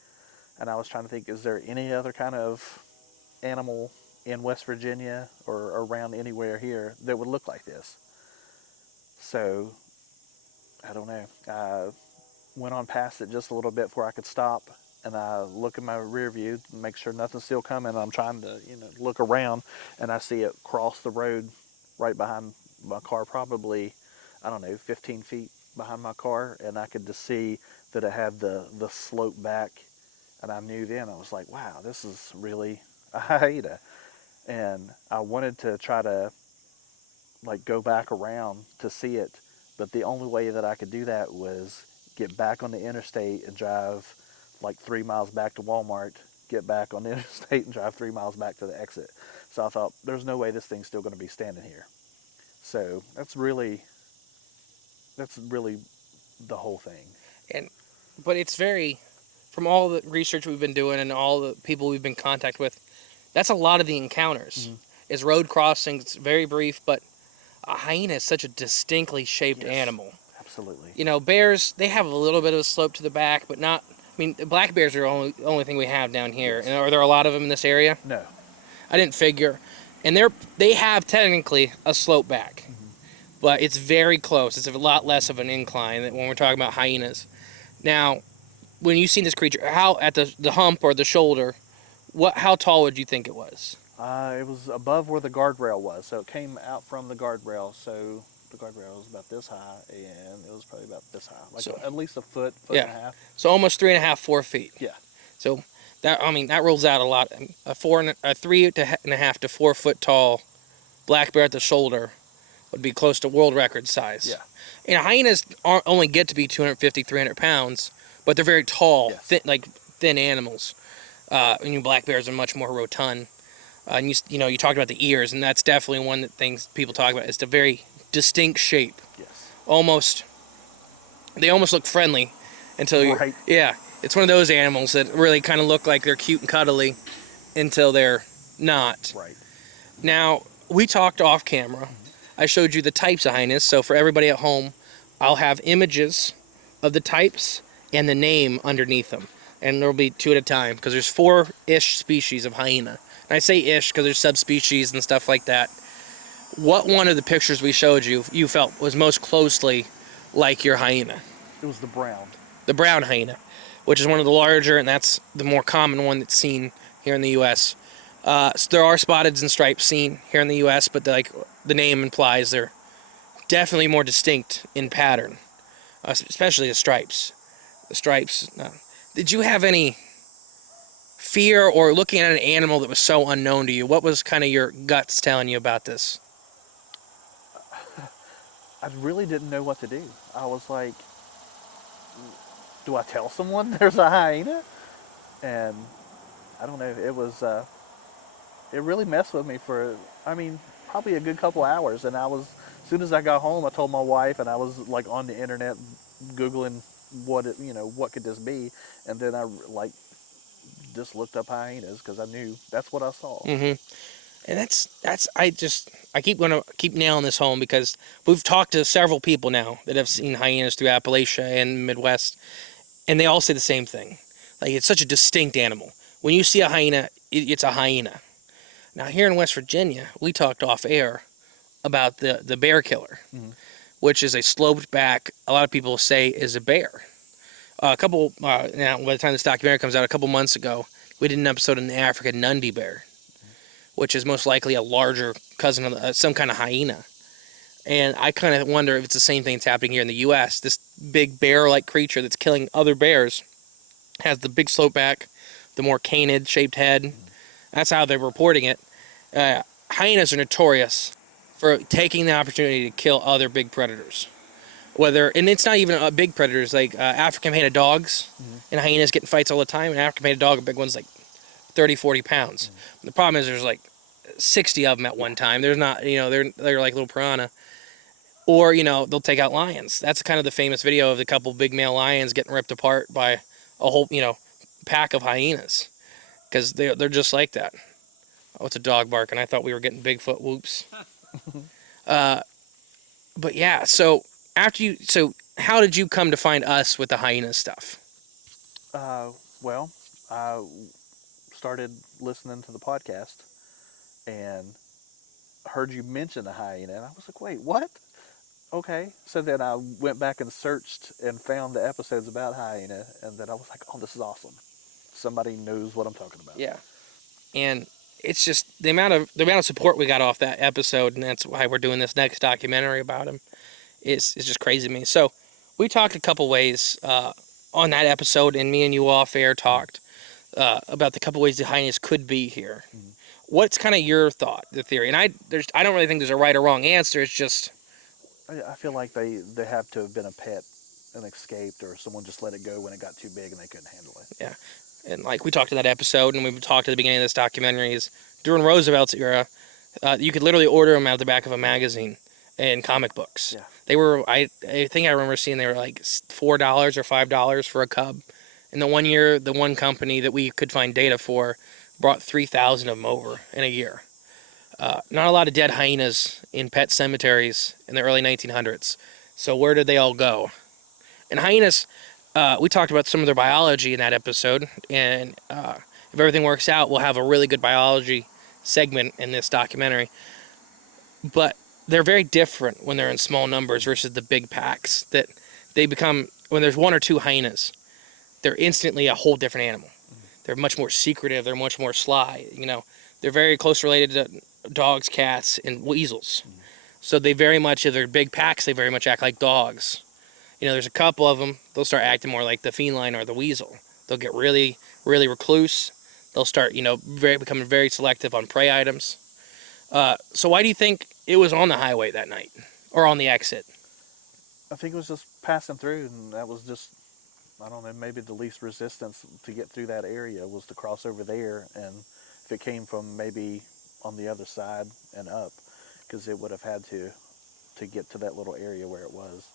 And I was trying to think, is there any other kind of animal in West Virginia or around anywhere here that would look like this? So, I don't know. I went on past it just a little bit before I could stop and I look in my rear view to make sure nothing's still coming. I'm trying to, look around, and I see it cross the road right behind my car, probably, I don't know, 15 feet behind my car, and I could just see that it had the slope back, and I knew then, I was like, wow, this is really a hyena. And I wanted to try to like go back around to see it, but the only way that I could do that was get back on the interstate and drive like 3 miles back to Walmart, get back on the interstate and drive 3 miles back to the exit. So I thought, there's no way this thing's still going to be standing here. So that's really the whole thing. And but it's very, from all the research we've been doing and all the people we've been in contact with, that's a lot of the encounters. Mm-hmm. Is road crossings, very brief, but a hyena is such a distinctly shaped Yes, animal. absolutely. Bears, they have a little bit of a slope to the back, but not. I mean, black bears are the only thing we have down here. Yes. And are there a lot of them in this area? No. I didn't figure. And they have technically a slope back, Mm-hmm. but it's very close. It's a lot less of an incline than when we're talking about hyenas. Now, when you seen this creature, how at the hump or the shoulder, how tall would you think it was? It was above where the guardrail was, so it came out from the guardrail. So the guardrail was about this high, and it was probably about this high, like So at least a foot, foot and yeah, a half. so almost 3.5, 4 feet. Yeah. So that rolls out a lot. A 3.5 to 4 foot tall black bear at the shoulder would be close to world record size. Yeah. And hyenas aren't only get to be 250, 300 pounds, but they're very tall, Yes. thin animals. And black bears are much more rotund. And you talked about the ears, and that's definitely one of the things people talk about. It's the very distinct shape. Yes. They almost look friendly until you. Right. Yeah, it's one of those animals that really kind of look like they're cute and cuddly until they're not. Right. Now, we talked off camera. I showed you the types of hyenas, so for everybody at home, I'll have images of the types and the name underneath them. And there'll be two at a time, because there's 4-ish species of hyena. And I say ish because there's subspecies and stuff like that. What one of the pictures we showed you felt was most closely like your hyena? It was the brown. The brown hyena, which is one of the larger, and that's the more common one that's seen here in the U.S. So there are spotteds and stripes seen here in the U.S., but the name implies they're definitely more distinct in pattern, especially the stripes. The stripes. Did you have any fear or looking at an animal that was so unknown to you? What was kind of your guts telling you about this? I really didn't know what to do. I was like, do I tell someone there's a hyena? And I don't know. It really messed with me for, I mean, probably a good couple hours. And as soon as I got home, I told my wife, and I was like on the internet Googling what could this be? And then I like just looked up hyenas because I knew that's what I saw. Mm-hmm. And I keep nailing this home because we've talked to several people now that have seen hyenas through Appalachia and Midwest, and they all say the same thing. Like, it's such a distinct animal. When you see a hyena, it's a hyena. Now, here in West Virginia, we talked off air about the bear killer, Mhm. which is a sloped back, a lot of people say is a bear. Now, by the time this documentary comes out, a couple months ago, we did an episode on the African Nundy bear, which is most likely a larger cousin of some kind of hyena. And I kind of wonder if it's the same thing that's happening here in the U.S. This big bear-like creature that's killing other bears has the big slope back, the more canid-shaped head. That's how they're reporting it. Hyenas are notorious for taking the opportunity to kill other big predators. And it's not even big predators, like African hyena dogs, and hyenas get in fights all the time. And African hyena dog, a big one's like 30, 40 pounds. The problem is there's like 60 of them at one time. There's not, they're like little piranha. Or, they'll take out lions. That's kind of the famous video of the couple big male lions getting ripped apart by a whole, pack of hyenas. Because they're just like that. Oh, it's a dog barking. I thought we were getting Bigfoot. Whoops. But yeah, so how did you come to find us with the hyena stuff? Well, I started listening to the podcast and heard you mention the hyena, and I was like, wait, what? Okay. So then I went back and searched and found the episodes about hyena, and then I was like, oh, this is awesome. somebody knows what I'm talking about. Yeah. And it's just the amount of support we got off that episode, and that's why we're doing this next documentary about him. Is just crazy to me. So we talked a couple ways on that episode, and me and you off air talked about the couple ways the hyenas could be here. Mm-hmm. What's kind of your thought, the theory? And I don't really think there's a right or wrong answer. It's just I feel like they have to have been a pet and escaped, or someone just let it go when it got too big and they couldn't handle it. yeah. And like we talked in that episode, and we've talked at the beginning of this documentary, is during Roosevelt's era, you could literally order them out of the back of a magazine in comic books. Yeah. They were, I think I remember seeing they were like $4 or $5 for a cub. And the one year, the one company that we could find data for brought 3,000 of them over in a year. Not a lot of dead hyenas in pet cemeteries in the early 1900s. So where did they all go? And hyenas, we talked about some of their biology in that episode. And if everything works out, we'll have a really good biology segment in this documentary. But they're very different when they're in small numbers versus the big packs. That they become, when there's one or two hyenas, they're instantly a whole different animal. They're much more secretive. They're much more sly. They're very close related to dogs, cats, and weasels. So they very much, if they're big packs, they very much act like dogs. There's a couple of them, they'll start acting more like the feline or the weasel. They'll get really, really recluse. They'll start, becoming very selective on prey items. So why do you think it was on the highway that night? Or on the exit? I think it was just passing through, and that was just, I don't know, maybe the least resistance to get through that area was to cross over there. And if it came from maybe on the other side and up, because it would have had to get to that little area where it was.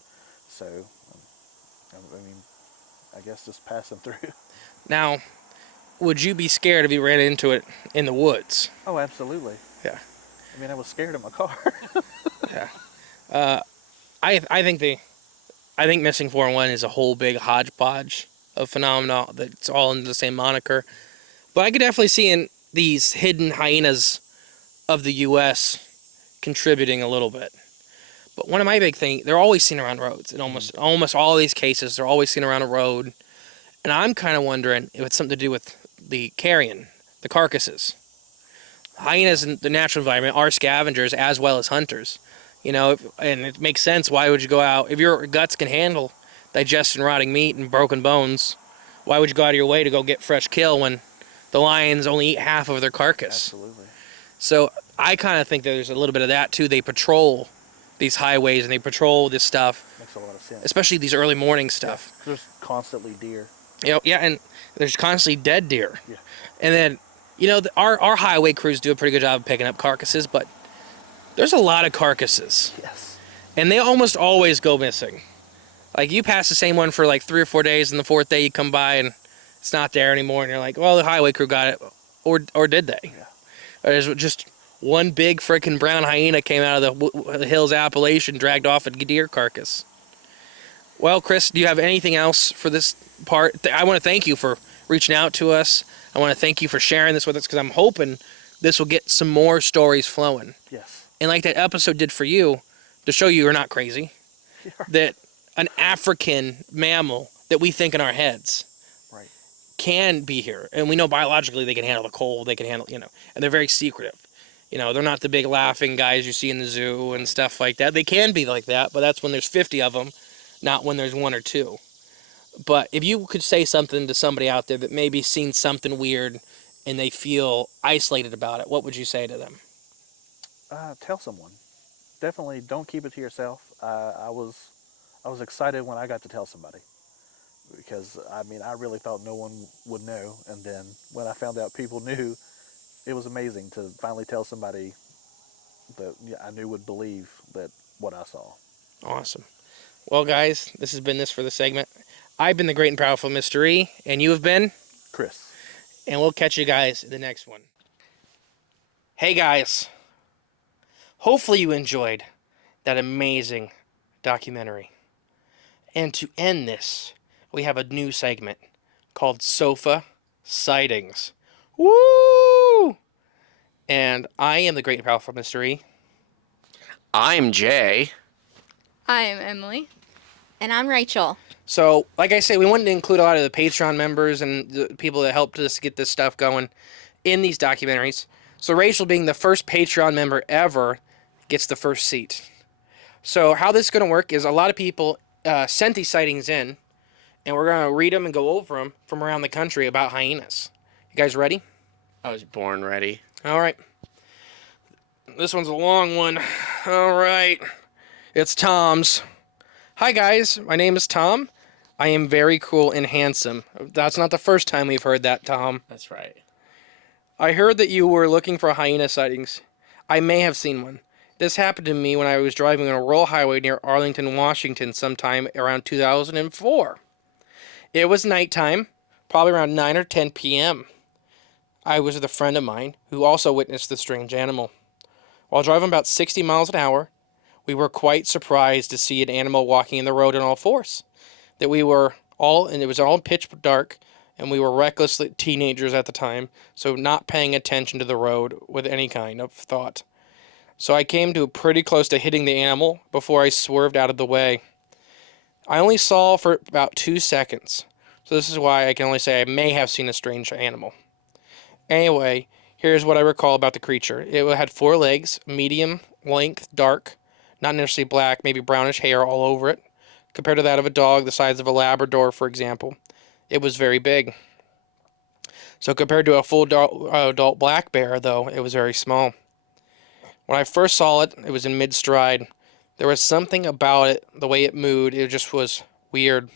So, I mean, I guess just passing through. Now, would you be scared if you ran into it in the woods? Oh, absolutely. Yeah. I mean, I was scared of my car. Yeah. I think Missing 411 is a whole big hodgepodge of phenomena that's all under the same moniker. But I could definitely see in these hidden hyenas of the U.S. contributing a little bit. But one of my big things, they're always seen around roads. In almost all these cases, they're always seen around a road. And I'm kind of wondering if it's something to do with the carrion, the carcasses. Hyenas in the natural environment are scavengers as well as hunters. And it makes sense. Why would you go out? If your guts can handle digesting rotting meat and broken bones, why would you go out of your way to go get fresh kill when the lions only eat half of their carcass? Absolutely. So I kind of think that there's a little bit of that too. They patrol these highways and they patrol this stuff. Makes a lot of sense. Especially these early morning stuff. Yeah, there's constantly deer. Yeah, and there's constantly dead deer. Yeah. And then, our highway crews do a pretty good job of picking up carcasses, but there's a lot of carcasses. Yes. And they almost always go missing. Like, you pass the same one for like 3 or 4 days, and the fourth day you come by and it's not there anymore, and you're like, well, the highway crew got it. Or did they? Yeah. Or there's just one big freaking brown hyena came out of the hills of Appalachian, dragged off a deer carcass. Well, Chris, do you have anything else for this part? I want to thank you for reaching out to us. I want to thank you for sharing this with us, because I'm hoping this will get some more stories flowing. Yes. And like that episode did for you, to show you you're not crazy, that an African mammal that we think in our heads Right. can be here. And we know biologically they can handle the cold, they can handle, and they're very secretive. They're not the big laughing guys you see in the zoo and stuff like that. They can be like that, but that's when there's 50 of them, not when there's 1 or 2. But if you could say something to somebody out there that maybe seen something weird and they feel isolated about it, what would you say to them? Tell someone. Definitely don't keep it to yourself. I was excited when I got to tell somebody, because I really thought no one would know, and then when I found out people knew, it was amazing to finally tell somebody that I knew would believe that what I saw. Awesome. Well, guys, this has been this for the segment. I've been the great and powerful Mr. E, and you have been Chris. And we'll catch you guys in the next one. Hey, guys. Hopefully you enjoyed that amazing documentary. And to end this, we have a new segment called Sofa Sightings. Woo! And I am the great and powerful Mr. E. I'm Jay. I am Emily. And I'm Rachel. So, like I say, we wanted to include a lot of the Patreon members and the people that helped us get this stuff going in these documentaries. So, Rachel, being the first Patreon member ever, gets the first seat. So, how this is going to work is a lot of people sent these sightings in, and we're going to read them and go over them from around the country about hyenas. You guys ready? I was born ready. All right. This one's a long one. All right. It's Tom's. Hi, guys. My name is Tom. I am very cool and handsome. That's not the first time we've heard that, Tom. That's right. I heard that you were looking for hyena sightings. I may have seen one. This happened to me when I was driving on a rural highway near Arlington, Washington, sometime around 2004. It was nighttime, probably around 9 or 10 p.m. I was with a friend of mine who also witnessed the strange animal. While driving about 60 miles an hour, we were quite surprised to see an animal walking in the road on all fours. That we were all, and it was all pitch dark, and we were reckless teenagers at the time, so not paying attention to the road with any kind of thought. So I came to pretty close to hitting the animal before I swerved out of the way. I only saw for about 2 seconds, so this is why I can only say I may have seen a strange animal. Anyway, here's what I recall about the creature. It had 4 legs, medium length, dark, not necessarily black, maybe brownish hair all over it, compared to that of a dog the size of a Labrador, for example. It was very big. So compared to a full adult black bear, though, it was very small. When I first saw it, it was in mid-stride. There was something about it, the way it moved, it just was weird.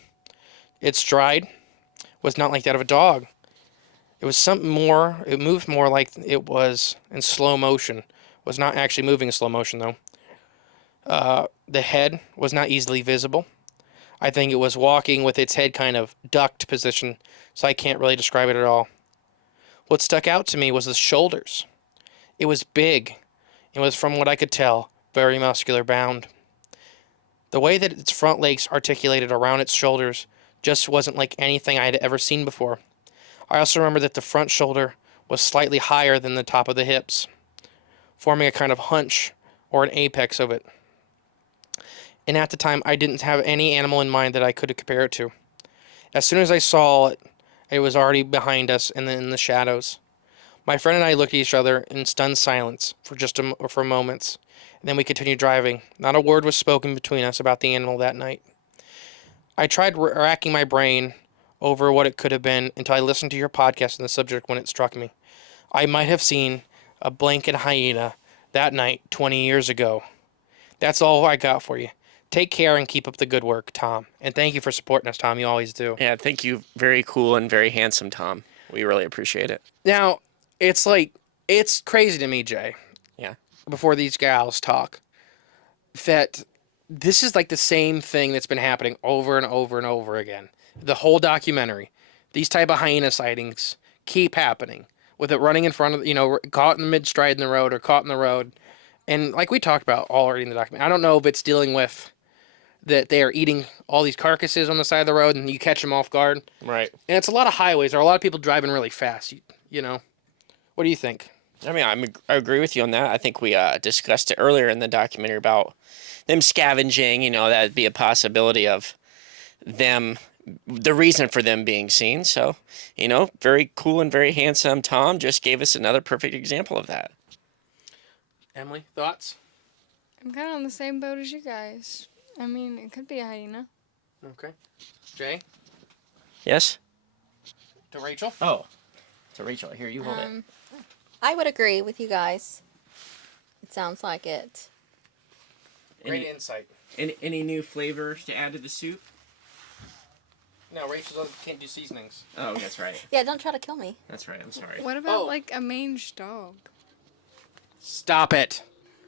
Its stride was not like that of a dog. It was something more, it moved more like it was in slow motion. It was not actually moving in slow motion, though. The head was not easily visible. I think it was walking with its head kind of ducked position, so I can't really describe it at all. What stuck out to me was the shoulders. It was big, and was, from what I could tell, very muscular bound. The way that its front legs articulated around its shoulders just wasn't like anything I had ever seen before. I also remember that the front shoulder was slightly higher than the top of the hips, forming a kind of hunch or an apex of it. And at the time, I didn't have any animal in mind that I could compare it to. As soon as I saw it, it was already behind us and in the shadows. My friend and I looked at each other in stunned silence for moments, and then we continued driving. Not a word was spoken between us about the animal that night. I tried racking my brain over what it could have been until I listened to your podcast on the subject when it struck me. I might have seen a blanket hyena that night 20 years ago. That's all I got for you. Take care and keep up the good work, Tom. And thank you for supporting us, Tom. You always do. Yeah, thank you. Very cool and very handsome, Tom. We really appreciate it. Now, it's crazy to me, Jay, Yeah. before these gals talk, that this is like the same thing that's been happening over and over and over again. The whole documentary. These type of hyena sightings keep happening, with it running in front of, caught in the mid-stride in the road or caught in the road. And like we talked about already in the documentary, I don't know if it's dealing with that they are eating all these carcasses on the side of the road and you catch them off guard. Right. And it's a lot of highways. There are a lot of people driving really fast, you know. What do you think? I mean, I agree with you on that. I think we discussed it earlier in the documentary about them scavenging. That'd be a possibility of them, the reason for them being seen. So, very cool and very handsome Tom just gave us another perfect example of that. Emily, thoughts? I'm kind of on the same boat as you guys. I mean, it could be a hyena. Okay. Jay? Yes? To Rachel? Oh. So, Rachel, here, you hold it. I would agree with you guys. It sounds like it. Great insight. Any new flavor to add to the soup? No, Rachel can't do seasonings. Oh, that's right. Yeah, don't try to kill me. That's right. I'm sorry. What about, like, a mange dog? Stop it.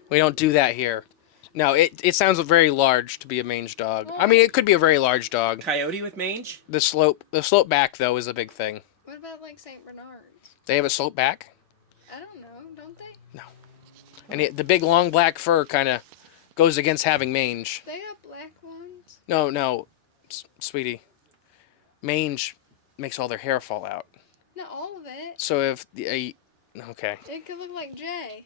We don't do that here. No, it sounds very large to be a mange dog. I mean, it could be a very large dog. Coyote with mange? The slope back, though, is a big thing. What about, like, St. Bernards? They have a slope back? I don't know, don't they? No. And the big, long black fur kind of goes against having mange. They have black ones? No, sweetie. Mange makes all their hair fall out. Not all of it. So if okay. It could look like Jay.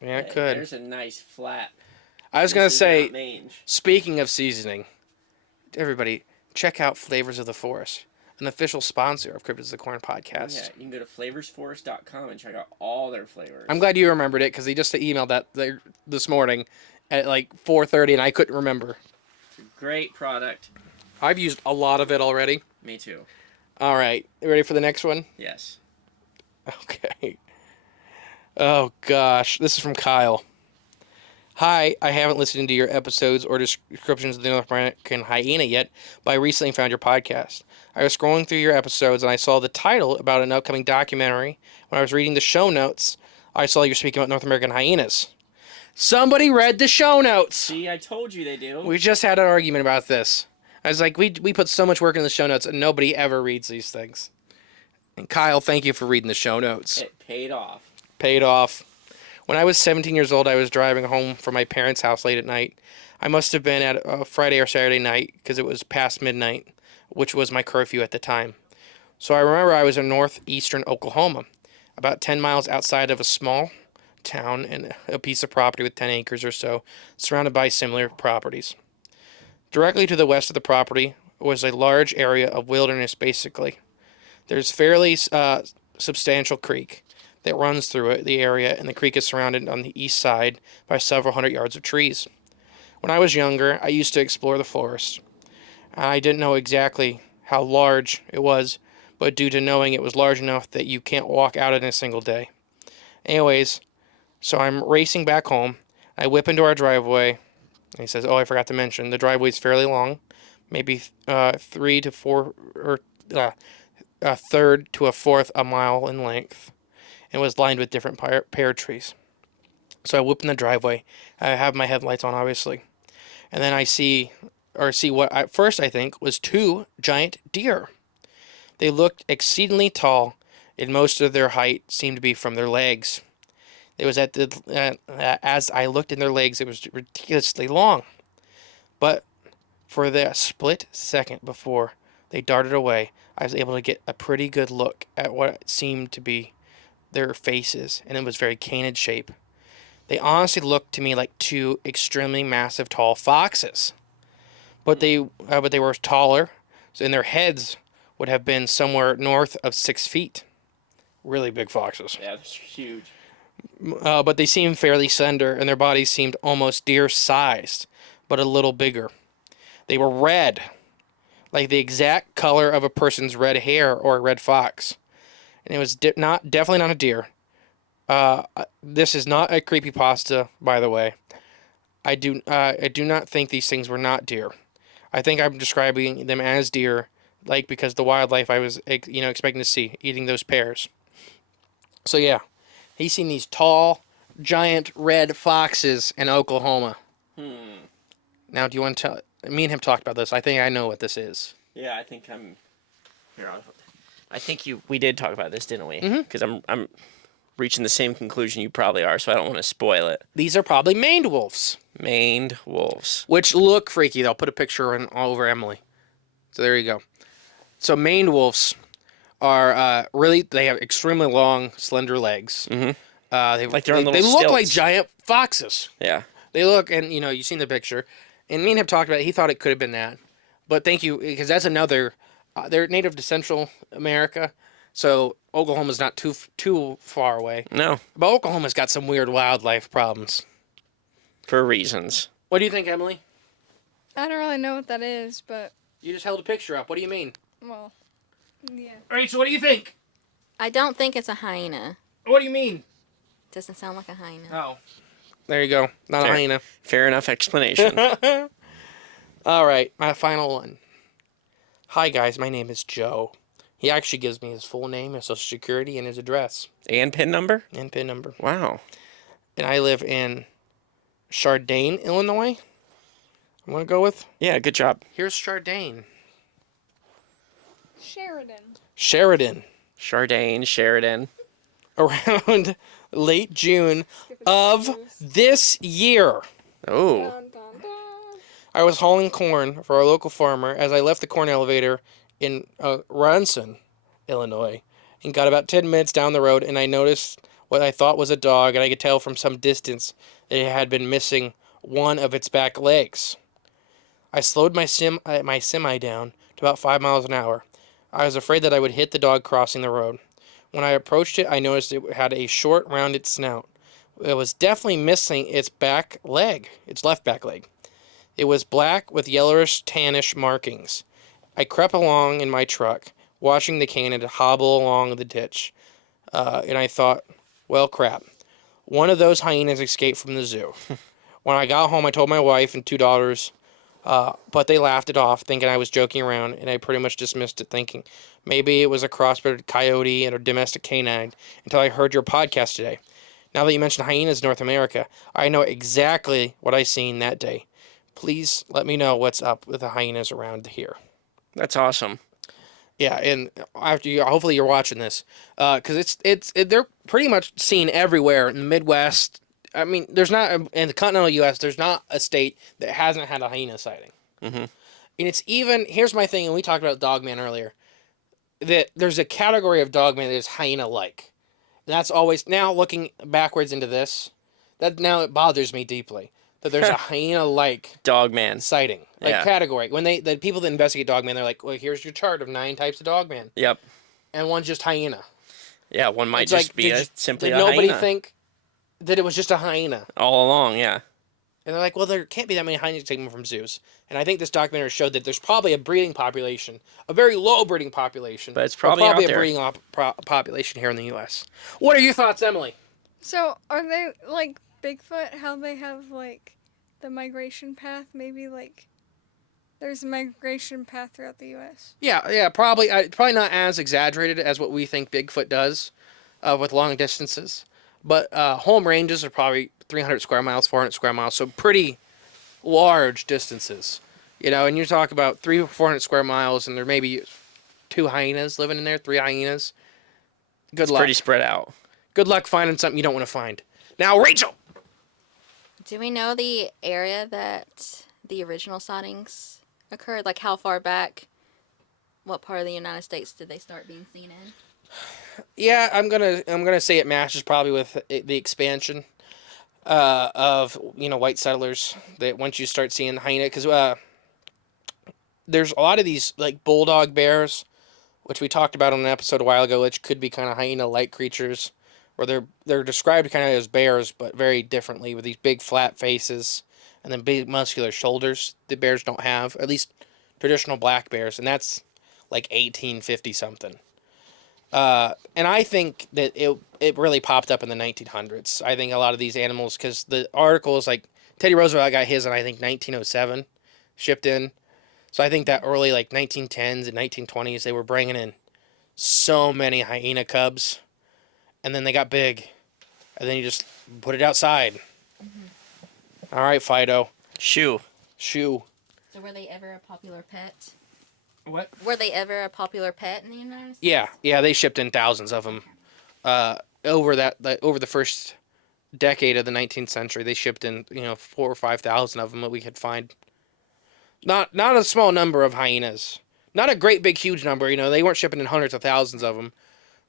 Yeah, it could. There's a nice flat. I was going to say, mange. speaking of seasoning, everybody, check out Flavors of the Forest, an official sponsor of Cryptids of the Corn podcast. Yeah, you can go to flavorsforest.com and check out all their flavors. I'm glad you remembered it because he just emailed that this morning at like 4:30 and I couldn't remember. It's a great product. I've used a lot of it already. Me too. All right, you ready for the next one? Yes. Okay. Oh gosh, this is from Kyle. Hi, I haven't listened to your episodes or descriptions of the North American hyena yet, but I recently found your podcast. I was scrolling through your episodes and I saw the title about an upcoming documentary. When I was reading the show notes, I saw you speaking about North American hyenas. Somebody read the show notes! See, I told you they do. We just had an argument about this. I was like, we put so much work in the show notes and nobody ever reads these things. And Kyle, thank you for reading the show notes. It paid off. Paid off. When I was 17 years old, I was driving home from my parents' house late at night. I must have been at a Friday or Saturday night because it was past midnight, which was my curfew at the time. So I remember I was in northeastern Oklahoma, about 10 miles outside of a small town and a piece of property with 10 acres or so, surrounded by similar properties. Directly to the west of the property was a large area of wilderness, basically. There's fairly substantial creek that runs through the area, and the creek is surrounded on the east side by several hundred yards of trees. When I was younger, I used to explore the forest. I didn't know exactly how large it was, but due to knowing it was large enough that you can't walk out in a single day. Anyways, so I'm racing back home. I whip into our driveway, and he says, oh, I forgot to mention, the driveway's fairly long, maybe 3 to 4, or a third to a fourth a mile in length, and was lined with different pear trees. So I whip in the driveway. I have my headlights on, obviously. And then I see what at first I think was 2 giant deer. They looked exceedingly tall, and most of their height seemed to be from their legs. It was as I looked in their legs, it was ridiculously long. But for the split second before they darted away, I was able to get a pretty good look at what seemed to be their faces, and it was very canid shape. They honestly looked to me like 2 extremely massive tall foxes. But they were taller, and their heads would have been somewhere north of 6 feet. Really big foxes. Yeah, that's huge. But they seemed fairly slender, and their bodies seemed almost deer-sized, but a little bigger. They were red, like the exact color of a person's red hair or a red fox. And it was definitely not a deer. This is not a creepypasta, by the way. I do not think these things were not deer. I think I'm describing them as deer, like because the wildlife I was expecting to see eating those pears. So yeah, he's seen these tall, giant red foxes in Oklahoma. Now, do you want to tell? Me and him talked about this. I think I know what this is. Yeah, I think I'm. Here, I think we did talk about this, didn't we? Because I'm reaching the same conclusion you probably are, so I don't want to spoil it. These are probably maned wolves. Maned wolves. Which look freaky. I'll put a picture all over Emily. So there you go. So maned wolves are they have extremely long, slender legs. Mm-hmm. They like they're on little They look stilts. like giant foxes. Yeah. They look, and you've seen the picture. And me and him talked about it. He thought it could have been that. But thank you, because that's another, they're native to Central America. So Oklahoma's not too far away. No. But Oklahoma's got some weird wildlife problems. For reasons. What do you think, Emily? I don't really know what that is, but, You just held a picture up. What do you mean? well, yeah. Rachel, what do you think? I don't think it's a hyena. What do you mean? Doesn't sound like a hyena. Oh. There you go. Not Fair. a hyena. Fair enough explanation. All right, my final one. Hi, guys. My name is Joe. He actually gives me his full name, his social security, and his address. And PIN number? And PIN number. Wow. And I live in Chardane, Illinois. I'm going to go with. Yeah, good job. Here's Chardane. Sheridan. Sheridan. Around late June of this year. Oh. Dun, dun, dun. I was hauling corn for a local farmer as I left the corn elevator in Runson, Illinois, and got about 10 minutes down the road, and I noticed what I thought was a dog, and I could tell from some distance that it had been missing one of its back legs. I slowed my semi down about 5 miles an hour. I was afraid that I would hit the dog crossing the road. When I approached it, I noticed it had a short, rounded snout. It was definitely missing its back leg, its left back leg. It was black with yellowish, tannish markings. I crept along in my truck, watching the canid hobble along the ditch, and I thought, well, crap. One of those hyenas escaped from the zoo. When I got home, I told my wife and 2 daughters, but they laughed it off, thinking I was joking around, and I pretty much dismissed it, thinking maybe it was a crossbred coyote and a domestic canine, until I heard your podcast today. Now that you mentioned hyenas in North America, I know exactly what I seen that day. Please let me know what's up with the hyenas around here. That's awesome. Yeah, and after you, hopefully you're watching this, because they're pretty much seen everywhere in the Midwest. I mean, there's not in the continental U.S. There's not a state that hasn't had a hyena sighting. Mm-hmm. And it's even here's my thing, and we talked about Dogman earlier. That there's a category of Dogman that is hyena-like. And that's always now looking backwards into this. That now it bothers me deeply that there's a hyena-like Dogman. sighting, like Yeah. category. When the people that investigate Dogman, they're like, well, here's your chart of 9 types of Dogman, Yep. and one's just hyena. Yeah, one might It's just like, be simply did a nobody hyena. think that it was just a hyena? All along, yeah. And they're like, well, there can't be that many hyenas taken from zoos. And I think this documentary showed that there's probably a breeding population, a very low breeding population, But it's probably out a there. breeding population here in the U.S. What are your thoughts, Emily? So are they like Bigfoot? How they have like the migration path? Maybe like there's a migration path throughout the U.S. Yeah, probably not as exaggerated as what we think Bigfoot does with long distances. But home ranges are probably 300 square miles, 400 square miles, so pretty large distances. You know, and you talk about 300 or 400 square miles, and there may be 2 hyenas living in there, 3 hyenas. Good luck. Pretty spread out. Good luck finding something you don't want to find. Now, Rachel! Do we know the area that the original sightings occurred? Like how far back? What part of the United States did they start being seen in? Yeah, I'm gonna say it matches probably with the expansion of white settlers. That once you start seeing hyena, because there's a lot of these like bulldog bears, which we talked about on an episode a while ago, which could be kind of hyena-like creatures, where they're described kind of as bears, but very differently, with these big flat faces and then big muscular shoulders that bears don't have, at least traditional black bears, and that's like 1850 something. And I think that it really popped up in the 1900s. I think a lot of these animals, because the article is like Teddy Roosevelt got his in I think 1907, shipped in. So I think that early like 1910s and 1920s they were bringing in so many hyena cubs, and then they got big, and then you just put it outside. Mm-hmm. All right, Fido. Shoo. Shoo. So were they ever a popular pet? What? Were they ever a popular pet in the United States? Yeah, they shipped in thousands of them. Over the first decade of the 19th century, they shipped in 4,000 or 5,000 of them that we could find. Not a small number of hyenas. Not a great big huge number. They weren't shipping in hundreds of thousands of them,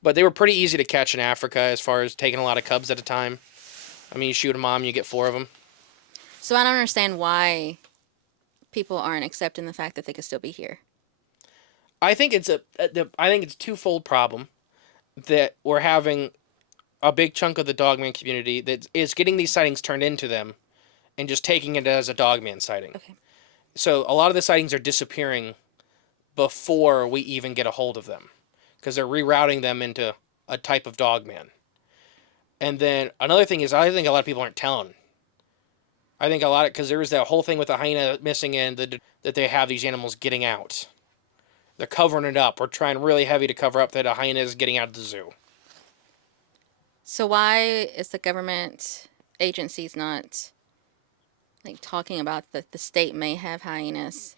but they were pretty easy to catch in Africa as far as taking a lot of cubs at a time. I mean, you shoot a mom, you get 4 of them. So I don't understand why people aren't accepting the fact that they could still be here. I think it's a twofold problem that we're having a big chunk of the dogman community that is getting these sightings turned into them and just taking it as a dogman sighting. Okay. So a lot of the sightings are disappearing before we even get a hold of them because they're rerouting them into a type of dogman. And then another thing is I think a lot of people aren't telling. I think because there was that whole thing with the hyena missing and that they have these animals getting out. They're covering it up. We're trying really heavy to cover up that a hyena is getting out of the zoo. So why is the government agencies not talking about that the state may have hyenas?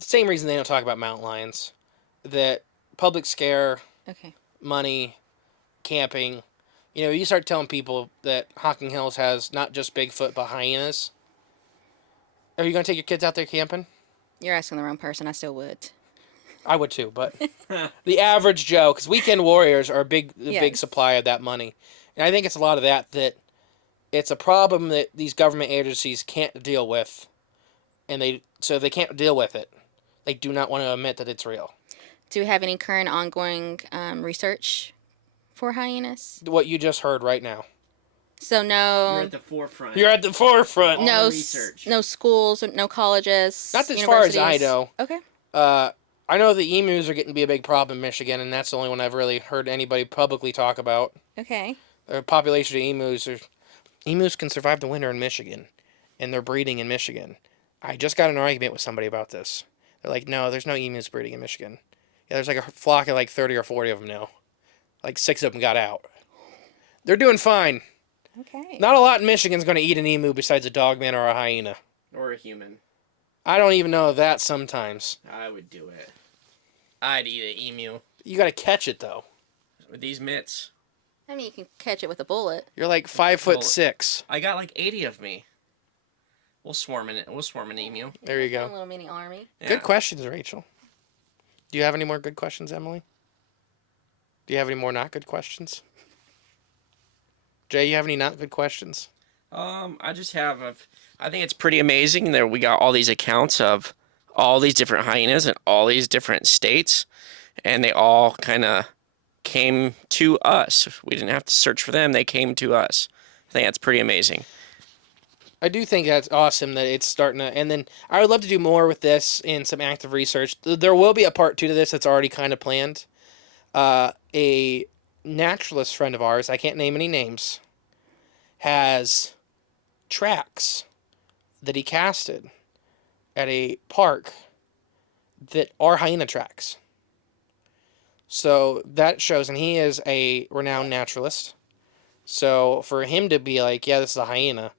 Same reason they don't talk about mountain lions. That public scare, Okay. money, camping. You start telling people that Hocking Hills has not just Bigfoot but hyenas. Are you going to take your kids out there camping? You're asking the wrong person. I still would. I would too, but the average Joe, because weekend warriors are a big Yes. supply of that money. And I think it's a lot of that it's a problem that these government agencies can't deal with. And they can't deal with it. they do not want to admit that it's real. Do we have any current ongoing research for hyenas? What you just heard right now. So You're no, at the forefront. You're at the forefront. All no, the research. no schools, no colleges. Not as far as I universities? know. Okay. I know the emus are getting to be a big problem in Michigan, and that's the only one I've really heard anybody publicly talk about. Okay. The population of emus can survive the winter in Michigan, and they're breeding in Michigan. I just got in an argument with somebody about this. They're like, no, there's no emus breeding in Michigan. Yeah, there's like a flock of like 30 or 40 of them now. Like 6 of them got out. They're doing fine. Okay. Not a lot in Michigan's going to eat an emu besides a dogman or a hyena. Or a human. I don't even know that sometimes. I would do it. I'd eat an emu. You got to catch it, though. With these mitts. I mean, you can catch it with a bullet. You're like 5'6". I got like 80 of me. We'll swarm in it. We'll swarm an emu. There you A go. little mini army. Yeah. Good questions, Rachel. Do you have any more good questions, Emily? Do you have any more not good questions? Jay, you have any not good questions? I just have I think it's pretty amazing that we got all these accounts of all these different hyenas in all these different states, and they all kind of came to us. We didn't have to search for them; they came to us. I think that's pretty amazing. I do think that's awesome that it's starting to, and then I would love to do more with this and some active research. There will be a part 2 to this that's already kind of planned. A naturalist friend of ours, I can't name any names, has tracks that he casted at a park that are hyena tracks. So that shows, and he is a renowned naturalist. So for him to be like, yeah, this is a hyena,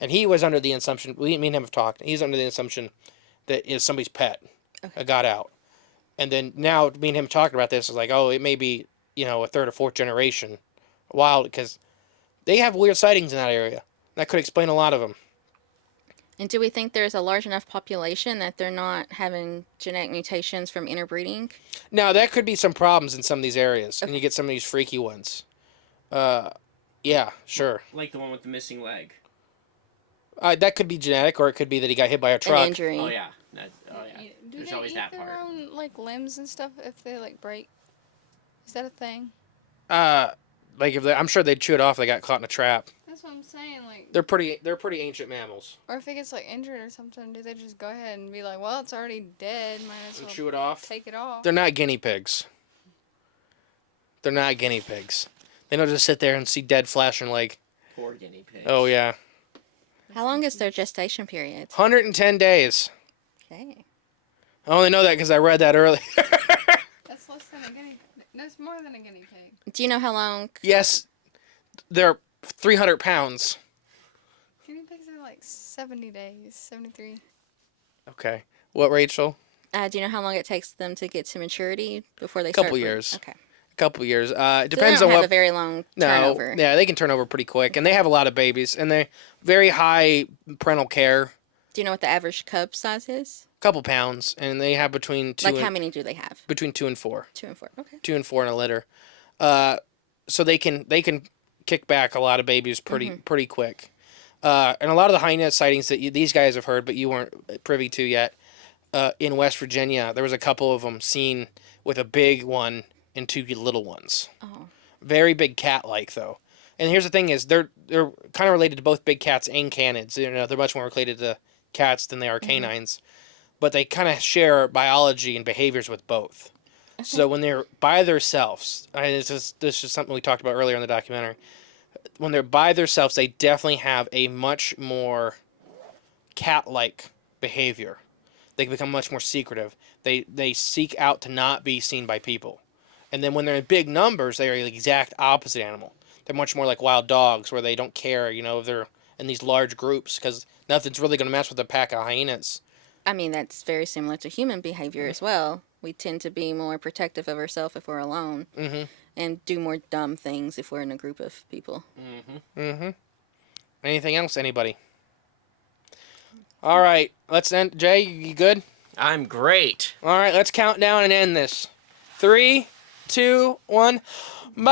and he was under the assumption, me and him have talked, he's under the assumption that it's somebody's pet that got out. And then now me and him talking about this is like, oh, it may be, a third or fourth generation wild, because they have weird sightings in that area. That could explain a lot of them. And do we think there's a large enough population that they're not having genetic mutations from interbreeding? Now, that could be some problems in some of these areas, and you get some of these freaky ones. Yeah, sure. Like the one with the missing leg. That could be genetic, or it could be that he got hit by a truck. An injury. Oh yeah. Do There's they always eat that their part. own limbs and stuff if they break? Is that a thing? I'm sure they'd chew it off if they got caught in a trap. That's what I'm saying. They're pretty ancient mammals. Or if it gets injured or something, do they just go ahead and be like, well, it's already dead, might as well Chew it off. take it off? They're not guinea pigs. They don't just sit there and see dead flashing like. Poor guinea pig. Oh yeah. How long is their gestation period? 110 days. Okay. I only know that because I read that earlier. That's less than a guinea. That's more than a guinea pig. Do you know how long? Yes, they're 300 pounds. Guinea pigs are 70 days, 73. Okay. What, Rachel? Do you know how long it takes them to get to maturity before they Couple start? years. Okay. A couple years. It So depends they don't on have what. a very long No. turnover. Yeah, they can turn over pretty quick, and they have a lot of babies, and they're very high parental care. Do you know what the average cub size is? Couple pounds, and they have between two. How many do they have? Between 2 and 4. 2 and 4. Okay. 2 and 4 in a litter. So they can kick back a lot of babies pretty quick. And a lot of the hyena sightings that these guys have heard, but you weren't privy to yet, in West Virginia, there was a couple of them seen with a big one and 2 little ones. Oh. Very big cat-like, though. And here's the thing is, they're kind of related to both big cats and canids. They're much more related to cats than they are canines. But they kind of share biology and behaviors with both. Okay. So when they're by themselves, this is something we talked about earlier in the documentary. When they're by themselves, they definitely have a much more cat-like behavior. They can become much more secretive. They seek out to not be seen by people. And then when they're in big numbers, they are the exact opposite animal. They're much more like wild dogs, where they don't care, if they're in these large groups, because nothing's really going to mess with a pack of hyenas. I mean, that's very similar to human behavior as well. We tend to be more protective of ourselves if we're alone, and do more dumb things if we're in a group of people. Anything else, anybody? All right, let's end. Jay, you good? I'm great. All right, let's count down and end this. 3, 2, 1. Bye!